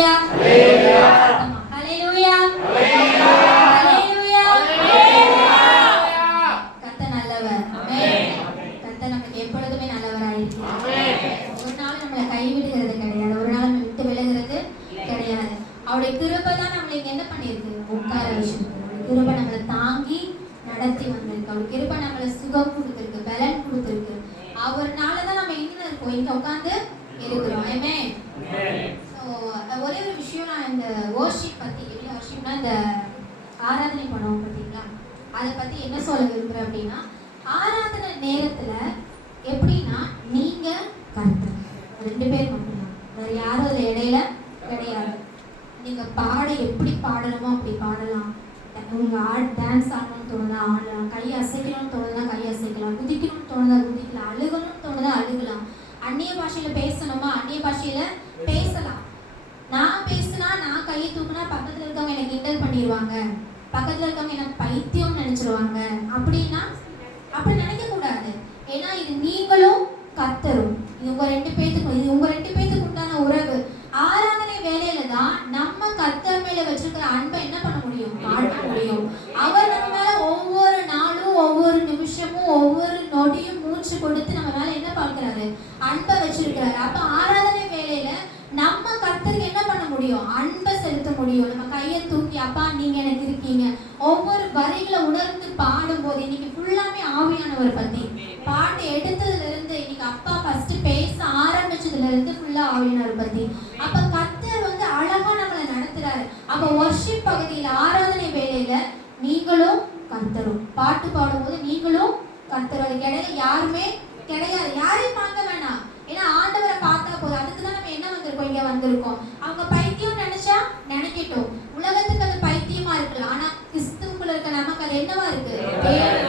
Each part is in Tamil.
ஹalleluya ஹalleluya ஹalleluya கர்த்தர் நல்லவர். ஆமென். கர்த்தர் நமக்கு எப்பொழுதுமே நல்லவராய் இருக்கிறார். ஆமென். ஒரு நாள் நம்மளை கைவிடுகிறது கிடையாது, ஒரு நாள் நம்ம விட்டு விலகுறது கிடையாது. அவருடைய கிருபை தான் நம்மளை இங்க என்ன பண்ணிருக்கு, உட்கார வச்சிருக்கு. அவருடைய கிருபை நம்மளை தாங்கி நடத்தி வந்திருக்கு. அவருடைய கிருபை நம்மளை சுகம் கொடுத்திருக்கு, பலன் கொடுத்திருக்கு. அவர்னால தான் நம்ம இன்னும் இருக்கோம், இங்க உட்கார்ந்து இருக்கிறோம். ஆமென். சோ ஒரே ஒரு விஷயம், நான் இந்த வர்ஷிப் பத்தி, என்ன வர்ஷிப்னா இந்த ஆராதனை பண்ணுவோம் பாத்தீங்களா, அதை பத்தி என்ன சொல்ல விரும்புறேன் அப்படின்னா, ஆராதனை நேரத்துல எப்படின்னா நீங்க கர்த்தர் ரெண்டு பேர் மட்டும்தான், வேற யாரும் அதுல இடையில கிடையாது. நீங்க பாட எப்படி பாடணுமோ அப்படி பாடலாம். உங்க டான்ஸ் ஆடணும்னு தோணுதா ஆடலாம், கை அசைக்கணும்னு தோணுதா கை அசைக்கலாம், குதிக்கணும்னு தோணுதா குதிக்கலாம், அழுகணும்னு தோணுதா அழுகலாம், அந்நிய பாஷையில பேசணுமா அந்நிய பாஷையில பேசலாம். நான் பேசினா, நான் கையை தூக்குனா பக்கத்துல இருக்கவங்க எனக்கு கிண்டல் பண்ணிடுவாங்க, பக்கத்துல இருக்கவங்க எனக்கு பைத்தியம் நினைச்சிருவாங்க. அப்படின்னா அப்படி நினைக்க கூடாது. ஏன்னா இது நீங்களும் கர்த்தரும், இது உங்க ரெண்டு பேத்துக்கு உண்டான உறவு. ஆராதனை வேலையில தான் நம்ம கர்த்தர் மேல வச்சிருக்கிற அன்பை என்ன பண்ண முடியும், காட்ட முடியும். அவர் நம்ம மேல ஒவ்வொரு நாளும் ஒவ்வொரு நிமிஷமும் ஒவ்வொரு நொடியும் மூச்சு கொடுத்து நம்ம மேல என்ன பார்க்கிறாரு, அன்பை வச்சிருக்கிறாரு. அப்ப ஆராதனை வேலையில நம்ம கர்த்தருக்கு என்ன பண்ண முடியும், அன்பை செலுத்த முடியும். நம்ம கையை தூக்கி அப்பா நீங்க எனக்கு இருக்கீங்க, ஒவ்வொரு வரிகளை உணர்ந்து பாடும் போது, இன்னைக்கு ஃபுல்லாமே ஆவியானவர் பத்தி பாட்டு எடுத்ததுல இருந்து இன்னைக்கு அப்பா ஃபர்ஸ்ட் பேச ஆரம்பிச்சதுல இருந்து ஃபுல்லா ஆவியானவர் பத்தி. அப்ப கர்த்தர் வந்து அழகா நம்மளை நடத்துறாரு. அப்ப வர்ஷிப் பகுதியில ஆராதனை வேலையில நீங்களும் கர்த்தரும், பாட்டு பாடும்போது நீங்களும் கர்த்தரும், அதுக்கு இடையில யாருமே கிடையாது. யாரையும் பார்க்க வேணாம், ஏன்னா ஆண்டவரை பார்த்தா போதும். அதுக்கு தான் நம்ம என்ன வந்திருக்கோம், இங்க வந்திருக்கோம். அவங்க பைத்தியம் நினைச்சா நினைக்கட்டும், உலகத்துக்கு அது பைத்தியமா இருக்கலாம், ஆனா கிறிஸ்துவுக்குள்ள இருக்க நமக்கு அது என்னவா இருக்கு,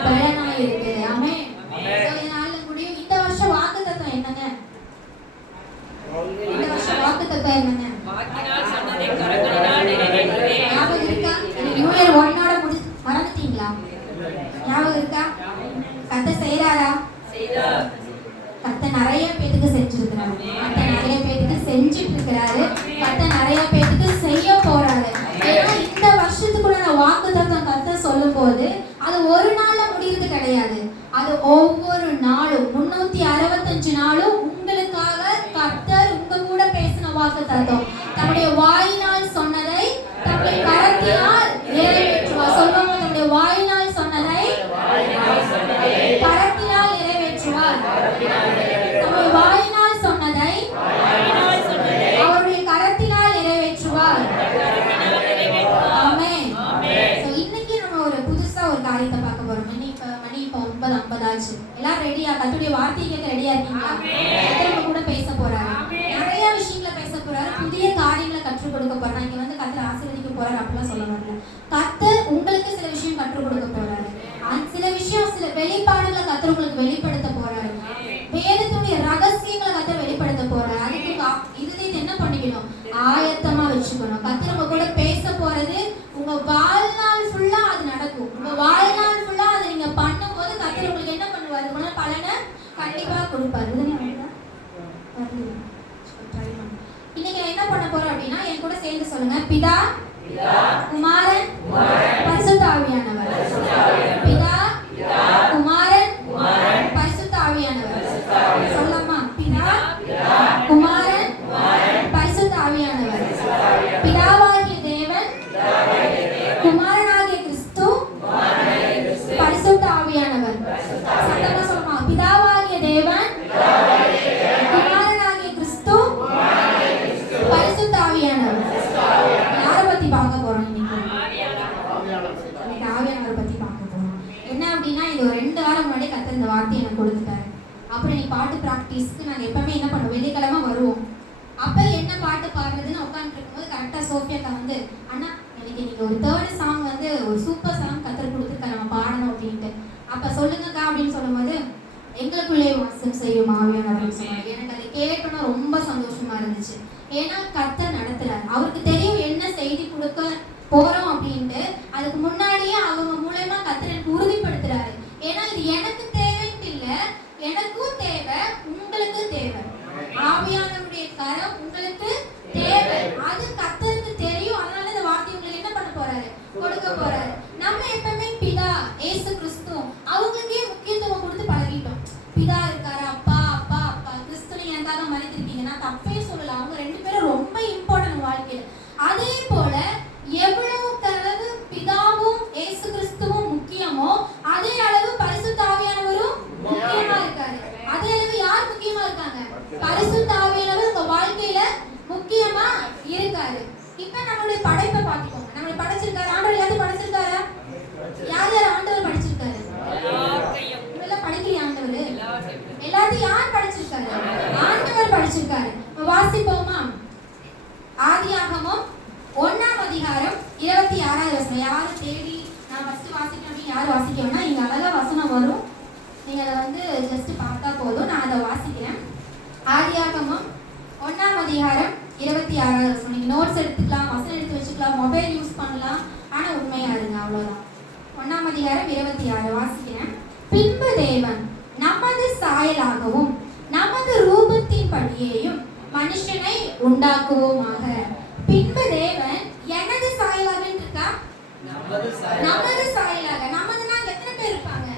பலனா இருக்கு. ஆமென். இதனால முடியும். இந்த வருஷம் வாக்குத்தத்தம் என்னங்க, இந்த வருஷம் வாக்குத்தத்தம் என்னங்க, ஞாபகம் இருக்கா? நியூ இயர் 1 மறந்துட்டீங்களா? ஞாபகம் இருக்கா? கர்த்தர் செய்றாரா? கர்த்தர் நிறைய பேருக்கு செஞ்சிருக்கிறாரு, கர்த்தர் நிறைய பேருக்கு செஞ்சுட்டு இருக்கிறாரு, கர்த்தர் நிறைய பேருக்கு செய்ய போறாரு. ஏன்னா இந்த வருஷத்துக்குள்ள வாக்குத்தத்தம் கர்த்தர் சொல்லும் போது அது ஒரு நாள்ல முடியுறது கிடையாது. அது ஒவ்வொரு நாளும் 365 நாளும் உங்களுக்காக கர்த்தர் உங்க கூட பேசின வாக்குத்தத்தம். தம்முடைய வாயினால் சொன்னதை தம்முடைய கரத்தினால் நிறைவேற்றுவார். சொல்லுங்க, தம்முடைய வாயினால் சொன்னதை கரத்தினால் நிறைவேற்றுவார். தம்முடைய வாயினால் சொன்னதை அவருடைய கரத்தினால் நிறைவேற்றுவார். ஆமென். சோ இன்னைக்கு நம்ம ஒரு புதுசா ஒரு காரியத்தை பார்க்க போறோம். மணி இப்ப 9:50 ஆச்சு. எல்லாரும் ரெடியா? கர்த்தருடைய வார்த்தையை கேட்க ரெடியா இருக்கீங்களா? கர்த்தர் கூட பேச போறாரு, நிறைய விஷயங்களை பேச போறாரு, புதிய காரியங்களை கற்றுக் கொடுக்க போறாரு. இங்க வந்து கர்த்தர் ஆசீர்வதிக்க போறாரு அப்படிலாம் சொல்ல வரல. கர்த்தர் உங்களுக்கு சில விஷயம் கற்றுக் கொடுக்க போறாரு, சில விஷயம் சில வெளிப்பாடுகளை கர்த்தர் உங்களுக்கு வெளிப்படுத்த போறாரு, வேதத்துடைய ரகசியங்களை கர்த்தர் வெளிப்படுத்த போறாரு. அதுக்கு இதுல என்ன பண்ணிக்கணும், ஆயத்தமா வச்சுக்கணும். கர்த்தர் உங்க கூட பேச போறது உங்க வாழ்நாள் ஃபுல்லா அது நடக்கும். உங்க வாழ்நாள் ஃபுல்லா அதை நீங்க பண்ணும்போது கர்த்தர் உங்களுக்கு என்ன பண்ணுவாரு, உங்களோட பலனை கண்டிப்பா கொடுப்பாரு. இன்னைக்கு என்ன பண்ண போறோம் அப்படின்னா, என் கூட சேர்ந்து சொல்லுங்க. பிதா, குமாரன், பரிசுத்த ஆவியானவர். பிதா, குமாரன், பரிசுத்த ஆவியானவர். சொல்லலாமா? பிதா, குமாரன், பரிசுத்த ஆவியானவர். பிதாவாகிய தேவன், குமாரனாகிய கிறிஸ்து, பரிசுத்த ஆவியானவர். சத்தமா சொல்லமா? பிதாவாகிய தேவன், குமாரனாகிய கிறிஸ்து, பரிசுத்த ஆவியானவர். யாரை பத்தி பார்க்க போறோம் இன்னைக்கு? ஆவியானவர் பத்தி பார்க்க போறோம். என்ன அப்படின்னா, இது ஒரு 2 வாரம் முன்னாடி கர்த்தர் இந்த வார்த்தையை எனக்கு கொடுத்துட்டாரு. அப்புறம் நீ பாட்டு பிராக்டிஸ்க்கு நாங்கள் எப்பவுமே என்ன பண்ணுவோம், வெள்ளிக்கிழமை வருவோம். அப்போ என்ன பாட்டு பாடுறதுன்னு உட்காந்துட்டு இருக்கும்போது கரெக்டாக சோஃபியாக்கா வந்து, அண்ணா எனக்கு இன்னைக்கு ஒரு 3rd சாங் வந்து ஒரு சூப்பர் சாங் கர்த்தர் கொடுத்துருக்காரு, நம்ம பாடணும் அப்படின்ட்டு. அப்போ சொல்லுங்கக்கா அப்படின்னு சொல்லும்போது, எங்களுக்குள்ளே வாசம் செய்யும் ஆவியானவர் அப்படின்னு சொன்னாங்க. எனக்கு அதை கேட்கணும் ரொம்ப சந்தோஷமா இருந்துச்சு. ஏன்னா கர்த்தர் நடத்துறாரு, அவருக்கு தெரியும் என்ன செய்தி கொடுக்க போறோம் அப்படின்ட்டு. அதுக்கு முன்னாடியே அவங்க மூலமா கர்த்தர் எனக்கு உறுதிப்படுத்துறாரு. ஏன்னா இது எனக்கு தேவைன்னு இல்லை, எனக்கும் தேவை, உங்களுக்கு தேவை. ஆவியானவருடைய கரம் உங்களுக்கு தேவை. அது அதே போல எவ்வளவுக்கு அளவு பிதாவும் இயேசு கிறிஸ்துவும் முக்கியமோ அதே அளவு பரிசுத்த ஆவியானவரும் முக்கியமா இருக்காரு. அதே அளவு யார் முக்கியமா இருக்காங்க? பரிசுத்த ஆவியானவர் உங்க வாழ்க்கையில முக்கியமா இருக்காரு. இப்ப நம்மளுடைய படைப்பை பார்த்துக்கோங்க. நம்மளை படைச்சிருக்காரு ஆண்டவர். எல்லாத்தையும் படைச்சிருக்காரா? யார் யார் ஆண்டவர் படைச்சிருக்காரு? இவெல்லாம் படைக்கலையா ஆண்டவர்? எல்லாத்தையும் யார் படைச்சிருக்காரு? ஆண்டவர் படைச்சிருக்காரு. வாசிப்போமா? ஆதியாகமம் 1ஆம் அதிகாரம் 26வது வசனம். யாரும் தேடி நான் ஃபர்ஸ்ட் வாசிக்கணும் அப்படின்னு யாரும் வாசிக்க வேணா, இங்க அழகா வசனம் வரும். நீங்க அதை வந்து ஜஸ்ட் பார்த்தா போதும். நான் அதை வாசிக்கிறேன். ஆதியாகமம் 1ஆம் அதிகாரம் 26வது வசனம். நீங்க நோட்ஸ் எடுத்துக்கலாம், வசனம் எடுத்து வச்சுக்கலாம், மொபைல் யூஸ் பண்ணலாம். ஆனா உண்மையா இருங்க, அவ்வளவுதான். 1ஆம் அதிகாரம் 26 வாசிக்கிறேன். பின்பு தேவன் நமது சாயலாகவும் நமது ரூபத்தின் படியேயும் மனுஷனை உண்டாக்குவோமாக. பின்பு தேவன் எனது சாயலாக இருக்கா? நமது சாயலாக. நமதுனா எத்தனை பேர் இருப்பாங்க?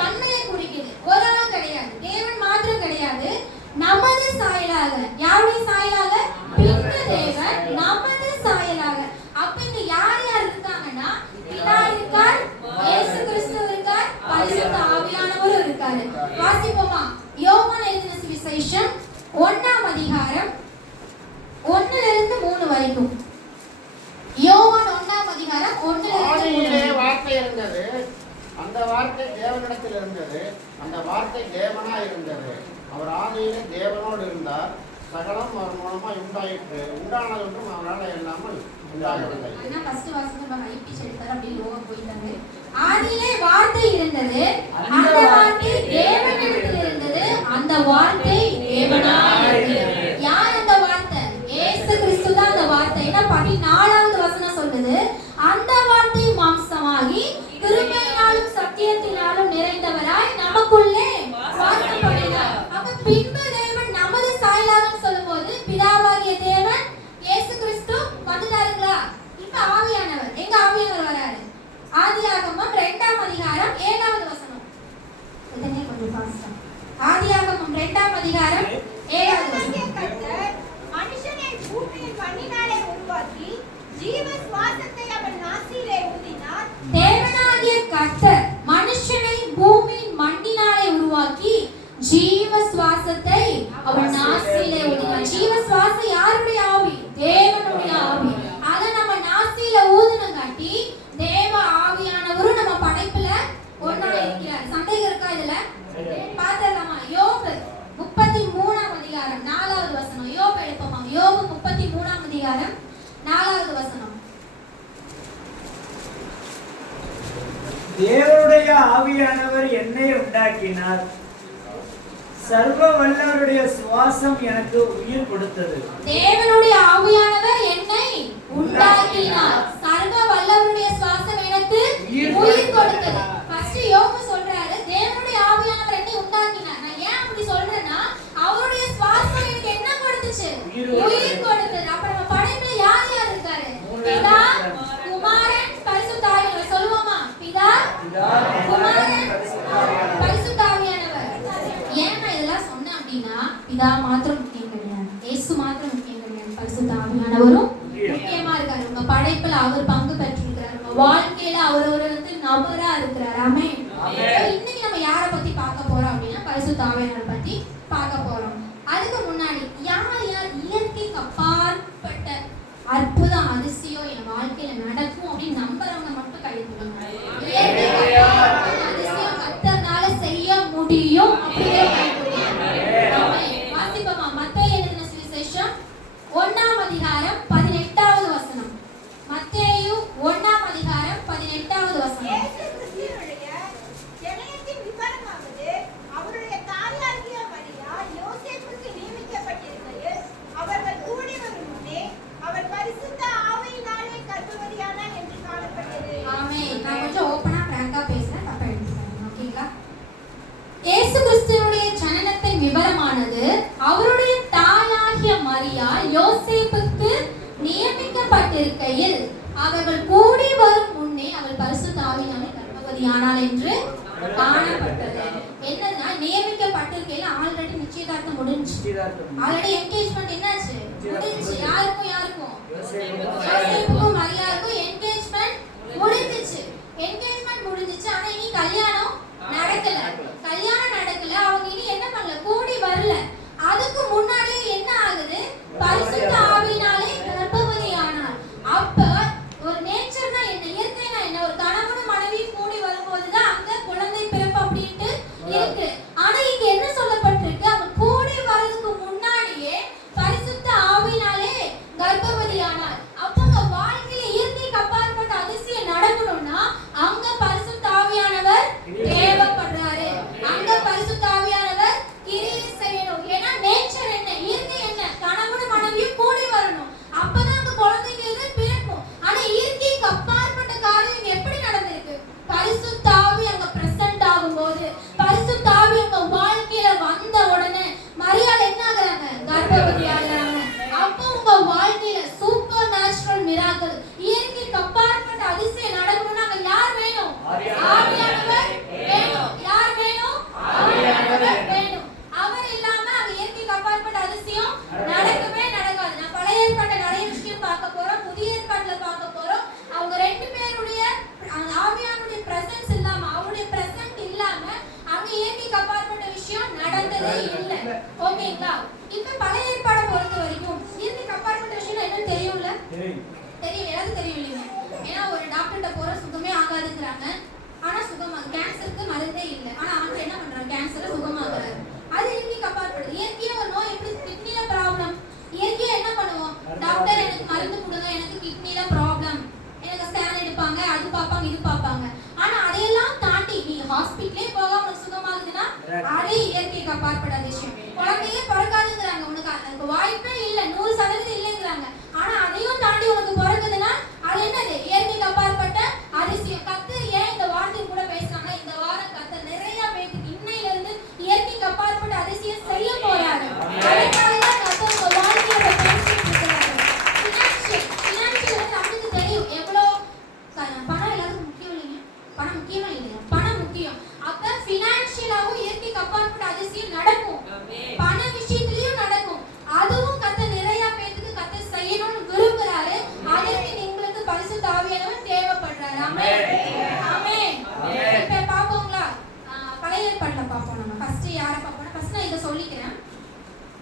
தன்மையை குறிக்குது. ஒரு ஆள் கிடையாது, தேவன் மாத்திரம் கிடையாது. நமது சாயலாக. யாருடைய சாயலாக? பின்பு தேவன் நமது சாயலாக. அப்ப இங்க யார் யார் இருக்காங்கன்னா, பிதா இருக்கார், இயேசு கிறிஸ்து இருக்கார், பரிசுத்த ஆவியானவர் இருக்காரு. வாசிப்போமா? யோவான் எழுதின சுவிசேஷம் 1ஆம் அதிகாரம் 1லிருந்து 3 வரைக்கும். யோவான் 1ஆம் அதிகாரம் 1லிருந்து 3. வார்த்தை இருந்தது, அந்த வார்த்தை தேவனிடத்தில் இருந்தது, அந்த வார்த்தை தேவனாய் இருந்தது. அவர் ஆதியிலே தேவனோடு இருந்தார். சகலம் அவர் மூலமாய் உண்டாயிற்று. உண்டானது ஒன்றும் அவரால் இல்லாமல் உண்டாகவில்லை. அண்ணா ஃபர்ஸ்ட் வாசிங்க. ஹை பிட்ச் எடுத்தாரு, அப்படியே லோவா போயிட்டாங்க. ஆதியிலே வார்த்தை இருந்தது, அந்த வார்த்தை தேவனிடத்தில் இருந்தது, அந்த வார்த்தை தேவனாய் இருந்தது. யார் அந்த வார்த்தை? இயேசு கிறிஸ்து தான் அந்த வார்த்தை. ஏன்னா 14வது வசனம் சொல்லுது, அந்த வார்த்தை மாம்சமாகி கிருபையினாலும் சத்தியத்தினாலும் நிறைந்தவராய் நமக்குள்ளே வாசம் பண்ணினார். அப்ப பின்பு தேவன் நமது சாயலாக சொல்லும்போது பிதாவாகிய தேவன் இயேசு கிறிஸ்து வந்துட்டாருங்களா? இப்ப ஆவியானவர். எங்க ஆவியானவர் வராரு? ஆதியாகமம் 2ஆம் அதிகாரம் 7வது வசனம். இதனே கொஞ்சம் ஃபாஸ்டா. ஆதியாகமம் 2ஆம் அதிகாரம் 7வது வசனம். மனுஷனை பூமியின் மண்ணினாலே உருவாக்கி ஜீவ சுவாசத்தை அவன் நாசியிலே ஊதினார். தேவனாகிய கர்த்தர் மனுஷனை பூமியின் மண்ணினாலே உருவாக்கி ஜீவ சுவாசத்தை அவன் நாசியிலே ஊதினார். ஜீவ சுவாசம் யாருடைய ஆவி? தேவனுடைய ஆவி. அத நம்ம நாசியில ஊதினங்காட்டி தேவ ஆவியானவரும் நம்ம படைப்புல ஒண்ணா இருக்கிறார். சந்தேகம் இருக்கா இதுல? பாத்தலாமா? யோபு 33ஆம் அதிகாரம் 4வது வசனம். யோபு எடுப்போமா? யோபு 33ஆம் அதிகாரம் 4வது வசனம். தேவனுடைய ஆவியானவர் என்னை உண்டாக்கினார். சர்வ வல்லவருடைய சுவாசம் எனக்கு உயிர் கொடுத்தது. தேவனுடைய ஆவியானவர் என்னை உண்டாக்கினார். சர்வ வல்லவருடைய சுவாசம் எனக்கு உயிர் கொடுத்தது. ஃபர்ஸ்ட் யோபு சொல்றாரு, தேவனுடைய ஆவியானவர் என்னை உண்டாக்கினார். நான் ஏன் அப்படி சொல்றேன்னா, அவருடைய சுவாசம் எனக்கு என்ன கொடுத்துச்சு? உயிர் கொடுத்தது. அப்ப நம்ம படைப்புல யார் யார் இருக்காரு? பிதா, குமாரன், பரிசுத்த ஆவியானவர். சொல்லுவோமா? பிதா, குமாரன், பரிசுத்த ஆவியானவர். ஏன் நான் இதெல்லாம் சொன்னேன் அப்படின்னா, பிதா மாத்திரம் முக்கியம் கிடையாது, இயேசு மாத்திரம் முக்கியம் கிடையாது, பரிசுத்த ஆவியானவரும் முக்கியமா இருக்காரு. உங்க படைப்புல அவர் பங்கு பெற்றிருக்கிறார். உங்க வாழ்க்கையில அவர் ஒரு நபரா இருக்கிறார். ஆமென். இன்னைக்கு நம்ம யாரை பத்தி பார்க்க போறோம் அப்படின்னா, பரிசுத்த ஆவியானவரை பத்தி பார்க்க போறோம். அதுக்கு முன்னாடி யார் யார் இயற்கைக்கு அப்பாற்பட்ட அற்புதம் அதிசயம் என் வாழ்க்கையில நடக்கும் அப்படின்னு நம்புறவங்க மட்டும் கை தூக்குங்க. இயற்கைக்கு அப்பாற்பட்ட அதிசயம் கர்த்தர்னால செய்ய முடியும் அப்படியே கை தூக்குங்க. ஆமென். வாசிப்போமா? மத்தேயு எழுதின சுவிசேஷம் 1ஆம் அதிகாரம் 18வது வசனம். மத்தேயு 1ஆம் அதிகாரம் 18வது வசனம். இயேசு கிறிஸ்துவினுடைய ஜனனத்தின் விவரமாவது, அவருடைய தாயாகிய மரியா யோசேப்புக்கு நியமிக்கப்பட்டிருக்கையில் அவர்கள் கூடி வரும் முன்னே அவர் பரிசுத்த ஆவியினாலே கர்ப்பவதியானார் என்று காணப்பட்டது. ஆமென். நான் கொஞ்சம் ஓபனா பிராங்கா பேசுறேன், தப்பா எடுத்துக்காதீங்க. ஓகேங்களா? இயேசு கிறிஸ்துவினுடைய ஜனனத்தின் விவரமானது, அவருடைய தாயாகிய மரியா யோசேப்புக்கு நியமிக்கப்பட்டிருக்கையில் அவர்கள் கூடி வரும் முன்னே அவள் பரிசுத்த ஆவியினாலே கர்ப்பவதியானாள் என்று காணப்பட்டது. என்னன்னா, நியமிக்கப்பட்டிருக்கையில ஆல்ரெடி நிச்சயதார்த்தம் முடிஞ்சு, ஆல்ரெடி என்கேஜ்மெண்ட் என்னாச்சு? முடிஞ்சு. யாருக்கும் யோசேப்புக்கும் மரியாளுக்கும் என்கேஜ்மெண்ட் முடிஞ்சிச்சு. என்கேஜ்மெண்ட் முடிஞ்சிச்சு. ஆனா இனி கல்யாணம் நடக்கல. கல்யாணம் நடக்கல. அவங்க இனி என்ன பண்ணல? கூடி வரல. அதுக்கு முன்னாடியே என்ன ஆகுது? பரிசுத்த ஆவியினாலே கர்ப்பவதி ஆனாள். அப்ப ஒரு நேச்சர் தான் என்ன, இயற்கைனா என்ன, ஒரு கணவனும் மனைவி கூடி வரும்போதுதான் அங்க குழந்தை பிறப்பு அப்படின்ட்டு இருக்கு. ஆனா இங்க என்ன சொல்லப்பட்டிருக்கு? அவங்க கூடி வரதுக்கு முன்னாடியே பரிசுத்த ஆவியினாலே கர்ப்பவதி ஆனாள். அப்ப உங்க வாழ்க்கையில இயற்கைக்கு அப்பாற்பட்ட அதிசயம் நடக்கணும்னா அங்க பரிசுத்த ஆவியானவர் தேவைப்படுறாரு. அங்க பரிசுத்த ஆவியானவர் கிரியை செய்யணும். ஏன்னா நேச்சர் என்ன, இயற்கை என்ன, கணவனும் மனைவியும் கூடி வரணும். அப்பதான் அங்க குழந்தைங்க இது பிறக்கும். ஆனா இயற்கைக்கு அப்பாற்பட்ட காரியம் எப்படி நடந்திருக்கு? பரிசுத்த ஆவி அங்க பிரசன்ட் ஆகும்போது, பரிசுத்த ஆவி அங்க வாழ்க்கையில வந்த உடனே மரியாள் என்ன ஆகுறாங்க? கர்ப்பவதி ஆகுறாங்க. அப்போ உங்க வாழ்க்கையில சூப்பர் நேச்சுரல் மிராக்கிள், இயற்கைக்கு அப்பாற்பட்ட அதிசயம் நடக்கணும்னா அங்க யார் வேணும்? ஆவியானவர் வேணும். யார் வேணும்? ஆவியானவர் வேணும். அவர் இல்லாம அங்க இயற்கைக்கு அப்பாற்பட்ட அதிசயம் நடக்கவே நடக்காது. நான் பழைய ஏற்பாட்டுல நிறைய விஷயம் பார்க்க போறோம், புதிய ஏற்பாட்டுல பார்க்க போறோம். அவங்க ரெண்டு பேருடைய ஆவியானுடைய பிரசன்ஸ் இல்லாம, அவருடைய பிரசன்ட் இல்லாம அங்க இயற்கைக்கு அப்பாற்பட்ட விஷயம் நடந்ததே இல்லை. ஓகேங்களா? இப்ப பழைய ஏற்பாடை பொறுத்த வரைக்கும் இயற்கைக்கு அப்பாற்பட்ட விஷயம் என்னன்னு தெரியும்ல? தெரியும். எல்லாரும் தெரியும் இல்லைங்க? ஏன்னா ஒரு டாக்டர்கிட்ட போற சுகமே ஆகாதுங்கிறாங்க. ஆனா சுகமாக, கேன்சருக்கு மருந்தே இல்லை. ஆனா ஆண்கள் என்ன பண்றாங்க? கேன்சரை சுகமாக்குறாரு. அது இயற்கைக்கு அப்பாற்படுது. இயற்கையா ஒரு நோய் எப்படி கிட்னில ப்ராப்ளம், இயற்கையா என்ன பண்ணுவோம்? டாக்டர் எனக்கு மருந்து கொடுங்க, எனக்கு கிட்னில ப்ராப்ளம், எனக்கு ஸ்கேன் எடுப்பாங்க, அது பார்ப்பாங்க, இது பார்ப்பாங்க. ஆனா அதையெல்லாம் தாண்டி நீ ஹாஸ்பிட்டலே போகாம உனக்கு சுகமாகுதுன்னா அதே இயற்கைக்கு அப்பாற்பட்ட விஷயம். குழந்தையே பிறக்காதுங்கிறாங்க, உனக்கு அதுக்கு வாய்ப்பே இல்லை, 100% இல்லைங்கிறாங்க. ஆனா அதையும் தாண்டி உனக்கு பிறகுதுன்னா அது என்னது? இயற்கைக்கு அப்பாற்பட்ட அதிசயம். கர்த்தர் ஏன் இந்த வார்த்தை கூட பேசுறாங்க? இந்த வாரம் கர்த்தர் நிறைய பேருக்கு இன்னையில இருந்து இயற்கைக்கு அப்பாற்பட்ட அதிசயம் செய்ய போறாரு. அதனாலதான் கர்த்தர் உங்க வாழ்க்கையோட பேசிட்டு இருக்கிறாரு. ஃபினான்ஷியல் நமக்கு தெரியும் எவ்வளோ பணம் எல்லாருக்கும் முக்கியம் இல்லைங்க. பணம் முக்கியமா இல்லையா? பணம் முக்கியம். அப்ப ஃபினான்ஷியலாவும் இயற்கைக்கு அப்பாற்பட்ட அதிசயம் நடக்கும். பண விஷயத்திலயும் நடக்கும். அதுவும் கர்த்தர் நிறைய பேருக்கு கர்த்தர் செய்யணும்னு விரும்புறாரு. அதற்கு உங்களுக்கு பரிசுத்த ஆவியானவர் தேவைப்படுறாரு. ஆமென். ஆமென். இப்ப பாப்போங்களா? பழைய ஏற்பாட்டுல பாப்போம். நம்ம ஃபர்ஸ்ட் யாரை பாப்போம்னா, ஃபர்ஸ்ட் நான் இதை சொல்லிக்கிறேன்.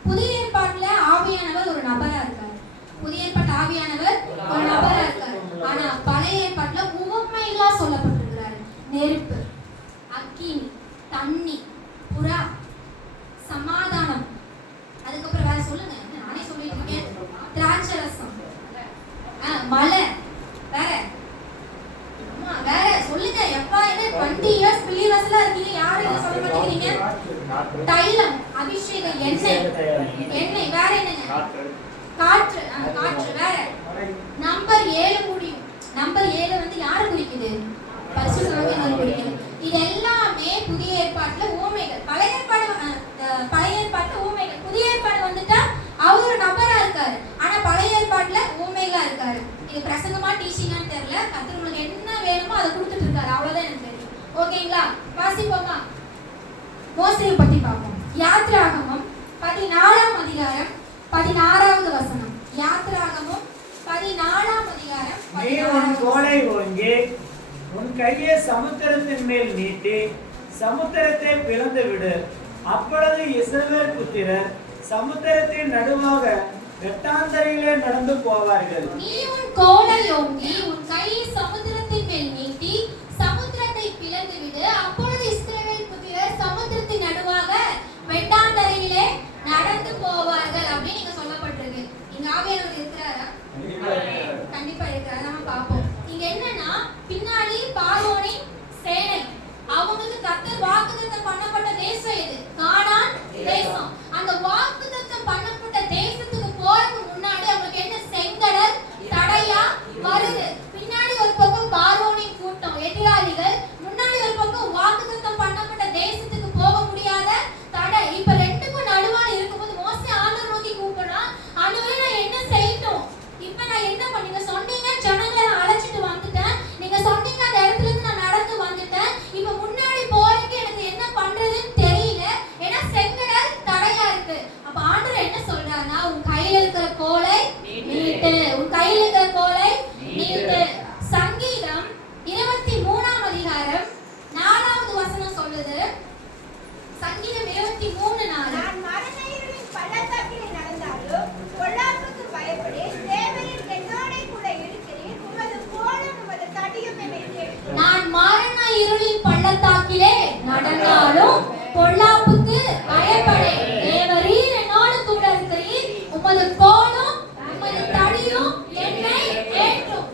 புதிய ஏற்பாட்டுல ஆவியானவர் ஒரு நபரா இருக்காரு. புதிய ஏற்பாட்டு ஆவியானவர் ஒரு நபரா இருக்காரு. ஆனா பழைய ஏற்பாட்டுல உவமைகளா சொல்லப்பட்டிருக்கிறாரு. நெருப்பு, அக்கினி, தண்ணி, புறா, சமாதானம், அதுக்கப்புறம் வேற சொல்லுங்க, நானே சொல்லிட்டு இருக்கேன், திராட்சை ரசம், மலை, வேற வேற சொல்லுங்க. எப்பா என்ன 20 years பிலீவர்ஸ்ல இருக்கீங்க, யாரும் இதை சொல்ல மாட்டேங்கிறீங்க? தைலம், அபிஷேகம், எண்ணெய், வேற என்னங்க? காற்று, காற்று, வேற நம்பர் 7 முடியும். நம்பர் 7 வந்து யாரை குறிக்குது? பரிசுத்த ஆவியானவரை குறிக்குது. இது எல்லாமே புதிய ஏற்பாட்டுல ஊமைகள். பழைய ஏற்பாட்டுல ஊமைகள். புதிய ஏற்பாடு வந்துட்டா அவர் ஒரு நபரா இருக்காரு. ஆனா பழைய ஏற்பாட்டுல ஊமைகளா இருக்காரு. இது பிரசங்கமா டீச்சிங்கான்னு தெரியல. கர்த்தர் உங்களுக்கு என்ன வேணுமோ அதை கொடுத்துட்டு இருக்காரு. அவ்வளவுதான் எனக்கு தெரியும். ஓகேங்களா? வாசிப்போமா? மோசேயை பத்தி பார்ப்போம். யாத்திராகமம் 14ஆம் அதிகாரம் 16வது வசனம். யாத்திராகமம் 14ஆம் அதிகாரம் நீ உன் கோலை ஓங்கி உன் கையை சமுத்திரத்தின் மேல் நீட்டி சமுத்திரத்தை பிளந்து விடு. அப்பொழுது இஸ்ரவேல் புத்திரர் சமுத்திரத்தின் நடுவாக வெட்டாந்தரையிலே நடந்து போவார்கள். நீ உன் கோலை ஓங்கி உன் கையை சமுத்திரத்தின் மேல் நீட்டி சமுத்திரத்தை பிளந்து விடு. அப்பொழுது இஸ்ரவேல் புத்திரர் சமுத்திரத்தின் நடுவாக வெட்டாந்தரையிலே நடந்து போவார்கள் அப்படின்னு இங்க சொல்லப்பட்டிருக்கு. இங்க ஆவியானவர் இருக்கிறாரா? கண்டிப்பா இருக்கிறாரா? நம்ம பார்ப்போம். இங்க என்னன்னா, பின்னாடி பார்வோனின் சேனை, அவங்களுக்கு கர்த்தர் வாக்குத்தத்தம் பண்ணப்பட்ட தேசம் எது? கானான் தேசம். அந்த வாக்குத்தத்தம் பண்ணப்பட்ட தேசத்துக்கு போறதுக்கு முன்னாடி அவங்களுக்கு என்ன? செங்கடல் தடையா வருது. பின்னாடி ஒரு பக்கம் பார்வோனின் கூட்டம், எதிராளிகள், முன்னாடி ஒரு பக்கம் வாக்குத்தத்தம் பண்ணப்பட்ட தேசத்துக்கு போக முடியாத தடை. இப்ப ரெண்டுக்கும் நடுவான இருக்கும்போது மோசே ஆண்டவர் நோக்கி கூப்பிடுறான், ஆண்டவரே நான் என்ன செய்யணும்? இப்ப நான் என்ன பண்ணீங்க சொன்னீங்க, ஜனங்களை நான் அழைச்சிட்டு வந்துட்டேன், நீங்க சொன்னீங்க அந்த இடத்துல இருந்து நான் நடந்து வந்துட்டேன். இப்ப முன்னாடி போறதுக்கு எனக்கு என்ன பண்றதுன்னு தெரியல. ஏன்னா செங்கடல் தடையா தன்னாலும் பொல்லாப்புக்கு பயப்படே. தேவரீர் என்னோடு கூட இருக்கிறீர். உமது கோலும் உமது தடியும் என்னை தேற்றும்.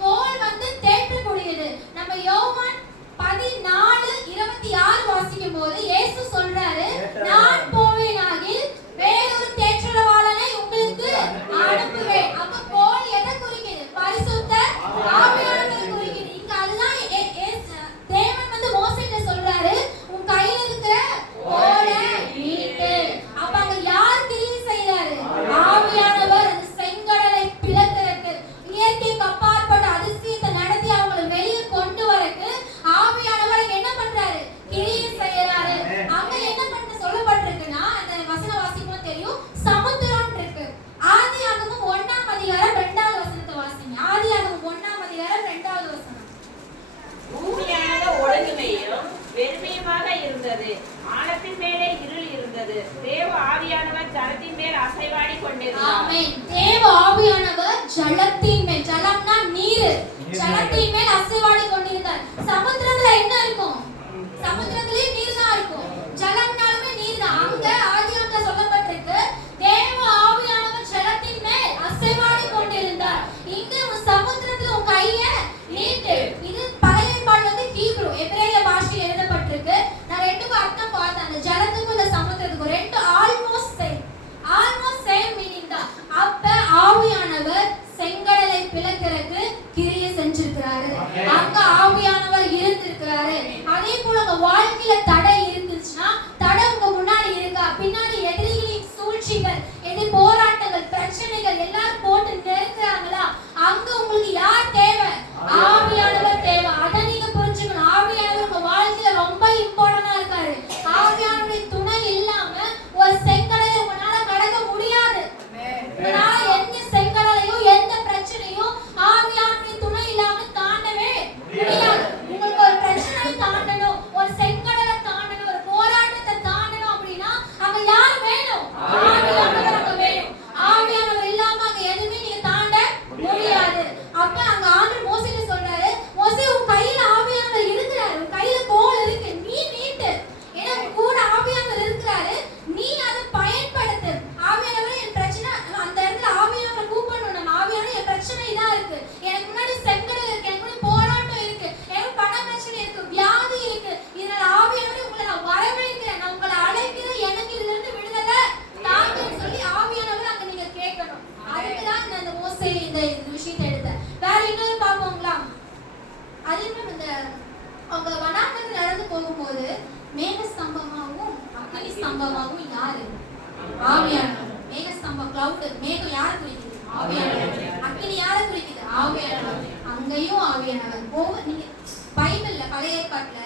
கோல் வந்து தேற்றக்கூடியது. நம்ம யோவான் 14:26 வாசிக்கும் போது இயேசு சொல்றாரு, நான் போவேனாகில் வேறொரு தேற்றரவாளனை உங்களுக்கு அனுப்புவேன். அப்ப கோல் எதை குறிக்குது? பரிசுத்த ஆவியானவரை குறிக்குது. இங்க அதுதான் தேவன் வந்து மோசேட்ட சொல்றாரு, உன் கையில இருக்கிற கோலை நீட்டு. அப்ப அங்க யார் கிரியை செய்யறாரு? ஆவியானவர். அந்த செங்கடலை பிளக்கிறதுக்கு, இயற்கைக்கு அப்பாற்பட்ட அதிசயத்தை நடத்தி அவங்களை வெளியே கொண்டு வரக்கு ஆவியானவர் என்ன பண்றாரு? கிரியை செய்யறாரு. அங்க என்ன பண்ண சொல்லப்பட்டிருக்குன்னா, அந்த வசன வாசிக்கும் தெரியும், சமுத்திரம் இருக்கு. ஆதியாகமம் 1ஆம் அதிகாரம் 2வது வசனத்தை வாசிங்க. ஆதியாகமம் 1ஆம் அதிகாரம் 2வது வசனம். பூமியானது ஒழுங்குமையும் வெறுமையுமாக இருந்தது. ஆழத்தின் மேலே இருள் இருந்தது. தேவ ஆவியானவர் ஜலத்தின் மேல் அசைவாடி கொண்டிருந்தார். ஆமென். தேவ ஆவியானவர் ஜலத்தின் மேல், ஜலம்னா நீர், ஜலத்தின் மேல் அசைவாடி கொண்டிருந்தார். சமுத்திரத்துல என்ன இருக்கும்? சமுத்திரத்திலே நீர் தான் இருக்கும். ஜலம்னாலுமே நீர் தான். அங்க ஆதியாகமத்துல சொல்லப்பட்டிருக்கு, தேவ ஆவியானவர் ஜலத்தின் மேல் அசைவாடி கொண்டிருந்தார். இங்க சமுத்திரத்துல உன் கைய நீட்டு. இது பழைய ஏற்பாடுல வந்து ஹீப்ரு எபிரேய பாஷையில் எழுதப்பட்டிருக்கு. நான் ரெண்டுக்கும் அர்த்தம் பார்த்தேன். அந்த ஜலத்துக்கும் இந்த சமுத்திரத்துக்கும் ரெண்டு ஆல்மோஸ்ட் சேம் மீனிங் தான். அப்ப ஆவியானவர் செங்கடலை பிளக்கிறதுக்கு கிரியை செஞ்சிருக்கிறாரு. அங்க ஆவியானவர் இருந்திருக்கிறாரு. அதே போல உங்க வாழ்க்கையில தடை இருந்துச்சுன்னா, தடை உங்க முன்னாடி இருக்கா, பின்னாடி எதிரிகளின் சூழ்ச்சிகள், எதிர் போராட்டங்கள், பிரச்சனைகள் எல்லாரும் போட்டு நெருக்குறாங்களா, அங்க உங்களுக்கு யார் தேவை? ஆவியானவர் தேவை. அதை நீங்க புரிஞ்சுக்கணும். ஆவியானவர் உங்க வாழ்க்கையில ரொம்ப இம்பார்ட்டன்டா இருக்காரு. ஆவியானவருடைய துணை இல்லாம ஒரு செங்கடலை உங்களால கடக்க முடியாது. உங்களால எந்த செங்கடலையும் எந்த பிரச்சனையும் ஆவியானவருடைய துணை இல்லாம தாண்டவே முடியாது. உங்களுக்கு ஒரு பிரச்சனை தாண்டணும், ஒரு செங்கடலை தாண்டணும், ஒரு போராட்டத்தை தாண்டணும் அப்படின்னா அங்க யார் வேணும்? ஆவியானவர் அங்க வேணும். ஆவியானவர் இல்லாம அங்க எதுவுமே நீங்க தாண்ட முடியாது. அப்ப அங்க ஆண்டவர் மோசேட்ட சொல்றாரு, மோசே உன் கையில ஆவியானவர் இருக்கிறாரு, உன் கையில கோல் இருக்கு, நீ நீட்டு. ஏன்னா உன் கூட ஆவியானவர் இருக்கிறாரு, நீ அதை பயன்படுத்து. ஆவியானவர் என் பிரச்சனை, அந்த இடத்துல ஆவியானவர் கூப்பிடணும். நம்ம ஆவியானவர் என் பிரச்சனை இதான் இருக்கு, எனக்கு முன்னாடி செங்கடல் இருக்கு, எனக்கு முன்னாடி போராட்டம் இருக்கு, எனக்கு பண பிரச்சனை இருக்கு, வியாதி இருக்கு, இதனால ஆவியானவர் உங்களை நான் வரவேற்கிறேன், நான் உங்களை அழைக்கிறேன், எனக்கு இதுல இருந்து விடுதலை தாங்கன்னு சொல்லி ஆவியானவர் அங்க நீங்க கேட்கணும். அதுக்குதான் இந்த மோசே இந்த விஷயத்தை எடுத்தேன். வேற இன்னொரு பாப்போங்களா? அதே மாதிரி இந்த அவங்க வனாந்தரத்துல நடந்து போகும்போது மேக ஸ்தம்பமாகவும் அக்னி ஸ்தம்பமாகவும் யாரு? ஆவியானவர். மேக ஸ்தம்பம் கிளவுட், மேகம் யாரை குறிக்குது? ஆவியானவர். அக்னி யாரை குறிக்குது? ஆவியானவர். அங்கேயும் ஆவியானவர். நீங்க பைபிள்ல பழைய ஏற்பாட்டுல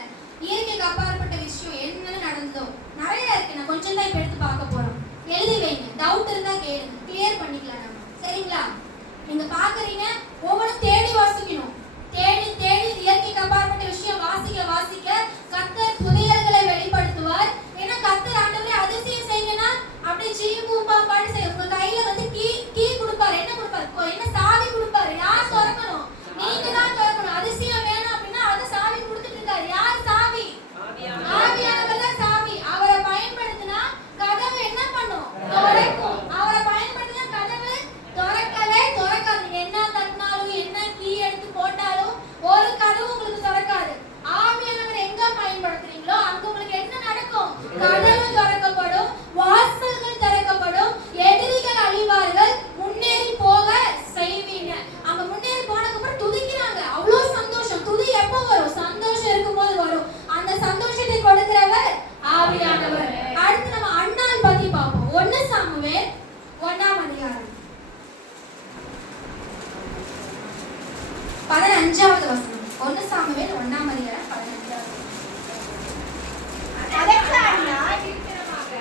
இயற்கைக்கு அப்பாற்பட்ட விஷயம் என்னென்ன நடந்ததோ நிறைய இருக்கு. நான் கொஞ்சம் தான் இப்ப எடுத்து பார்க்க போறோம். எழுதி வைங்க, டவுட் இருந்தா கேளுங்க, கிளியர் பண்ணிக்கலாம் நம்ம. சரிங்களா? நீங்க பாக்குறீங்க, ஒவ்வொன்றும் தேடி வாசிக்கணும். தேடி தேடி இயற்கைக்கு அப்பாற்பட்ட விஷயம் வாசிக்க கர்த்தர் புதையல்களை வெளிப்படுத்துவார். ஏன்னா கர்த்தர் ஆண்டவரே அதிசயம் செய்யுங்கன்னா அப்படியே ஜீவூம்பா பாட்டு செய்ய. உங்க கையில வந்து கீ கொடுப்பாரு. என்ன கொடுப்பாரு? என்ன சாவி கொடுப்பாரு. யார் திறக்கணும்? நீங்க தான் திறக்கணும். அதிசயம் வேணும் அப்படின்னா அதை சாவி கொடுத்துட்டு இருக்காரு. யார் சாவி? ஆவியானவர் தான் சாவி. அவரை பயன்படுத்தினா கதவு என்ன பண்ணும்? திறக்கும். அவரை பயன்படுத்தினா கதவு திறக்கவே திறக்காது. என்ன தட்டினாலும் என்ன கீ எடுத்து போட்டாலும் ஒரு கதவு உங்களுக்கு திறக்காது. ஆவியானவர் எங்க பயன்படுத்துறீங்களோ அங்க உங்களுக்கு என்ன நடக்கும்? கதவு திறக்கப்படும், வாசல்கள் திறக்கப்படும், எதிரிகள் அழிவார்கள், முன்னேறி போக செய்வீங்க. அங்க முன்னேறி போனதுக்கு அப்புறம் துதிக்கிறாங்க. அவ்வளவு சந்தோஷம். துதி எப்போ வரும்? சந்தோஷம் இருக்கும்போது வரும். அந்த சந்தோஷத்தை கொடுக்கிறவர் ஆவியானவர். அடுத்து நம்ம அன்னாள் பத்தி பார்ப்போம். 1 சாமுவேல் 1ஆம் அதிகாரம் 15வது வசனம். 1 சாமுவேல் 1ஆம் அதிகாரம் 15வது. அதற்கு அன்னாள் திருத்தரமாக,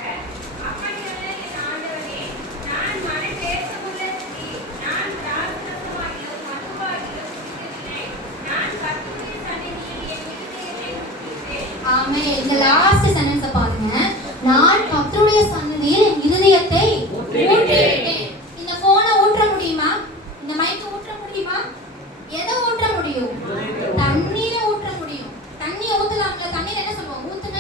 அப்படியானால் என் ஆண்டவனே, நான் மனம் பேசமுள்ள ஸ்திரீ, நான் திராட்சரசமாகிலும் மதுவாகிலும் குடிக்கவில்லை. நான் கர்த்தருடைய சந்நிதியில் என் இருதயத்தை ஊற்றினேன். ஆமென். இந்த லாஸ்ட் சென்டென்ஸ் பாருங்க. நான் கர்த்தருடைய சந்நிதியில் என் இருதயத்தை ஊற்றிவிட்டேன். இந்த போனை ஊற்ற முடியுமா? இந்த மைக்கை ஊற்ற முடியுமா? எதை ஊற்ற முடியும்? தண்ணீரை ஊற்ற முடியும். தண்ணியை ஊத்தலாம்ல. தண்ணீர் என்ன சொல்லுவோம்? ஊத்துங்க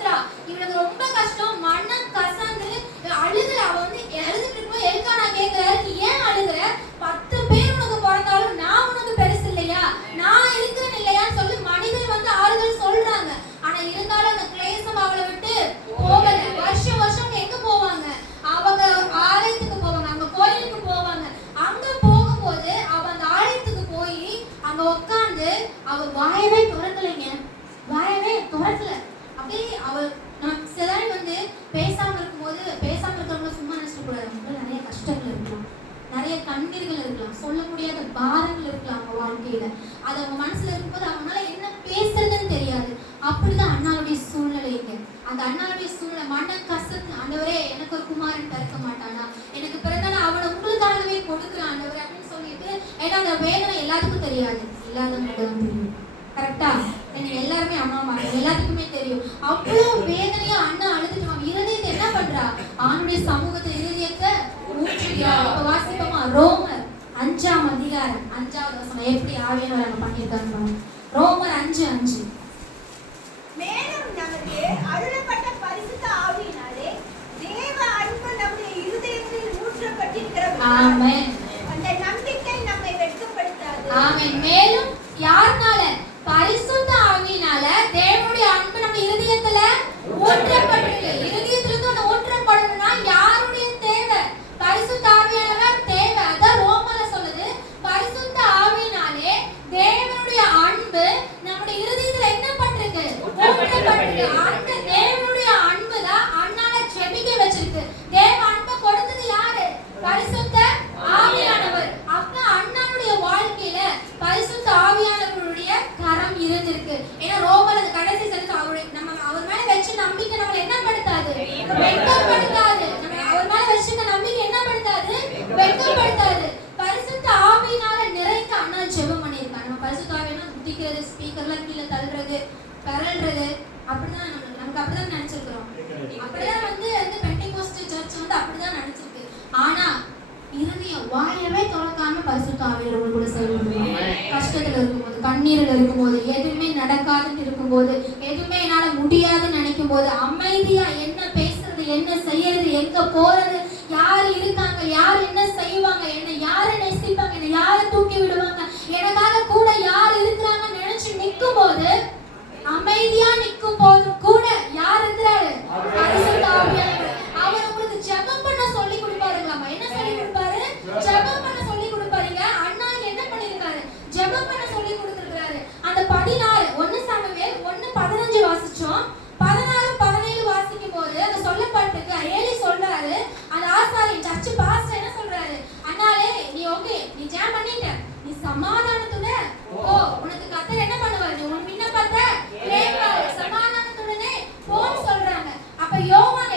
படுத்துறா. இவளுக்கு ரொம்ப கஷ்டம், மனம் கசந்து அழுகுற. அவ வந்து அழுதுட்டு இருக்கும்போது எல்கானா கேக்குறாரு, நீ ஏன் அழுகுற? 10 பேர் உனக்கு பிறந்தாலும் நான் உனக்கு பெருசு இல்லையா? நான் இருக்கிறேன் இல்லையான்னு சொல்லி மனிதர் வந்து ஆறுதல் சொல்றாங்க. ஆனா இருந்தாலும் அந்த கிளேசம் அவளை விட்டு போகல. வருஷம் வருஷம் எங்க போவாங்க? அவங்க ஆலயத்துக்கு போவாங்க, அவங்க கோயிலுக்கு போவாங்க. அங்க போகும்போது அவ அந்த ஆலயத்துக்கு போய் அங்க உட்கார்ந்து அவ வாயவே திறக்கலைங்க, வாயவே திறக்கல. அப்படியே அவ சிலர் வந்து பேசாம இருக்கும்போது, பேசாம இருக்கிறவங்க சும்மா நினைச்சிட்டு கூடாது. அவங்களுக்கு நிறைய கஷ்டங்கள் இருக்கலாம், நிறைய கண்ணீர்கள் இருக்கலாம், சொல்ல முடியாத பாரங்கள் இருக்கலாம் அவங்க வாழ்க்கையில. அது அவங்க மனசுல இருக்கும்போது அவங்களால என்ன பேசுறதுன்னு தெரியாது. அப்படிதான் அண்ணாவுடைய சூழ்நிலைங்க. அந்த அண்ணாவுடைய சூழ்நிலை மன கசத்து, ஆண்டவரே எனக்கு ஒரு குமாரன் பிறக்க மாட்டானா, எனக்கு பிறந்தாலும் அவனை உங்களுக்காகவே கொடுக்குறான் ஆண்டவரே அப்படின்னு சொல்லிட்டு. ஏன்னா அந்த வேதனை எல்லாத்துக்கும் தெரியாது, இல்லாதவங்களுக்கு தான் தெரியும். கரெக்டா? நீங்க எல்லாருமே அம்மா மாதிரி எல்லாத்துக்குமே தெரியும். அவ்வளவு வேதனையா அண்ணா அழுதுட்டு இருதயத்தை என்ன பண்றா? ஆணுடைய சமூகத்தை இருதயத்தை ஊற்றுகிறா. அப்ப வாசிப்போமா? ரோமர் 5ஆம் அதிகாரம் 5வது வசனம் எப்படி ஆவியானவர் அங்க பண்ணியிருக்காங்க. ரோமர் 5:5. மேலும் நமக்கு அருளப்பட்ட பரிசுத்த ஆவியினாலே தேவ அன்பு நம்முடைய இருதயத்தில் ஊற்றப்பட்டிருக்கிறது. ஆமென். அந்த நம்பிக்கை நம்மை வெட்கப்படுத்தாது. ஆமென். மேலும் யார்னால? பரிசுத்த ஆவியினால தேவனுடைய அன்பு நம்ம இருதயத்துல ஊற்றப்பட்டிருக்கு. இருதயத்துல இருந்து ஒண்ணு ஊற்றப்படணும்னா யாருடைய தேவை? பரிசுத்த ஆவியானவர் தேவை. அதான் ரோமர்ல சொல்லுது, பரிசுத்த ஆவியினாலே தேவனுடைய அன்பு நம்முடைய இருதயத்துல என்ன பண்றது? ஊற்றப்பட்டிருக்கு. அந்த தேவனுடைய அன்பு தான் அண்ணால ஜெபிக்க வச்சிருக்கு. தேவ அன்பை கொடுத்தது யாரு? பரிசுத்த ஆவியானவர். அப்ப அண்ணனுடைய வாழ்க்கையில பரிசுத்த ஆவியானவருடைய கரம் இருந்திருக்கு. ஏன்னா ரோமர் அந்த கடைசி செல்ல அவருடைய நம்ம அவர் மேல வச்சு நம்பிக்கை நம்மள என்ன படுத்தாது? வெட்கப்படுத்தாது. நம்ம அவர் மேல வச்சுக்க நம்பிக்கை என்ன படுத்தாது? வெட்கப்படுத்தாது. பரிசுத்த ஆவியினால நிறைந்த அண்ணா ஜெபம் பண்ணியிருக்காங்க. நம்ம பரிசுத்த ஆவினா குதிக்கிறது, ஸ்பீக்கர்லாம் கீழே தள்ளுறது, பரல்றது, அப்படிதான் நமக்கு அப்படிதான் நினைச்சிருக்கிறோம். அப்படிதான் வந்து பெண்டெகோஸ்ட் சர்ச் வந்து அப்படிதான் நினைச்சிருக்கு. ஆனா இருதயம் வாயவே திறக்காம பரிசுத்த ஆவியானவர் கூட செயல்படுவாங்க. கஷ்டத்துல இருக்கும்போது, கண்ணீரில் இருக்கும்போது, எதுவுமே நடக்காதுன்னு இருக்கும்போது, எதுவுமே என்னால முடியாதுன்னு நினைக்கும் போது அமைதியா என்ன பேசுறது, என்ன செய்யறது, எங்க போறது, யாரு இருக்காங்க, யார் என்ன செய்வாங்க, என்ன யாரு நேசிப்பாங்க, என்ன யாரு தூக்கி விடுவாங்க, எனக்காக கூட யார் இருக்கிறாங்கன்னு நினைச்சு நிற்கும் போது, அமைதியா நிற்கும் போது கூட யார் இருக்கிறாரு? பரிசுத்த ஆவியானவர். அவர் உங்களுக்கு ஜெபம் பண்ண சொல்லி கொடுப்பாருங்களாமா. என்ன சொல்லி கொடுப்பாரு? ஜெபம் பண்ண சொல்லி கொடுப்பாருங்க. அண்ணாக்கு என்ன பண்ணிருக்காரு? ஜெபம் பண்ண சொல்லி கொடுத்திருக்காரு. அந்த 14 1 சாமுவேல் 1:15 வாசிச்சோம். 16-17 வாசிக்கும் போது அது சொல்லப்பட்டிருக்கு. ஏலி சொல்றாரு, அந்த ஆசாரி சர்ச் பாஸ்டர் என்ன சொல்றாரு? அண்ணாலே நீ ஓகே, நீ ஜெபம் பண்ணிட்ட, நீ சமாதானத்தோட ஓ உனக்கு கர்த்தர் என்ன பண்ணுவாரு? நீ உன் விண்ணப்பத்தை கேட்பாரு, சமாதானத்துடனே போன்னு சொல்றாங்க. அப்ப யோவான்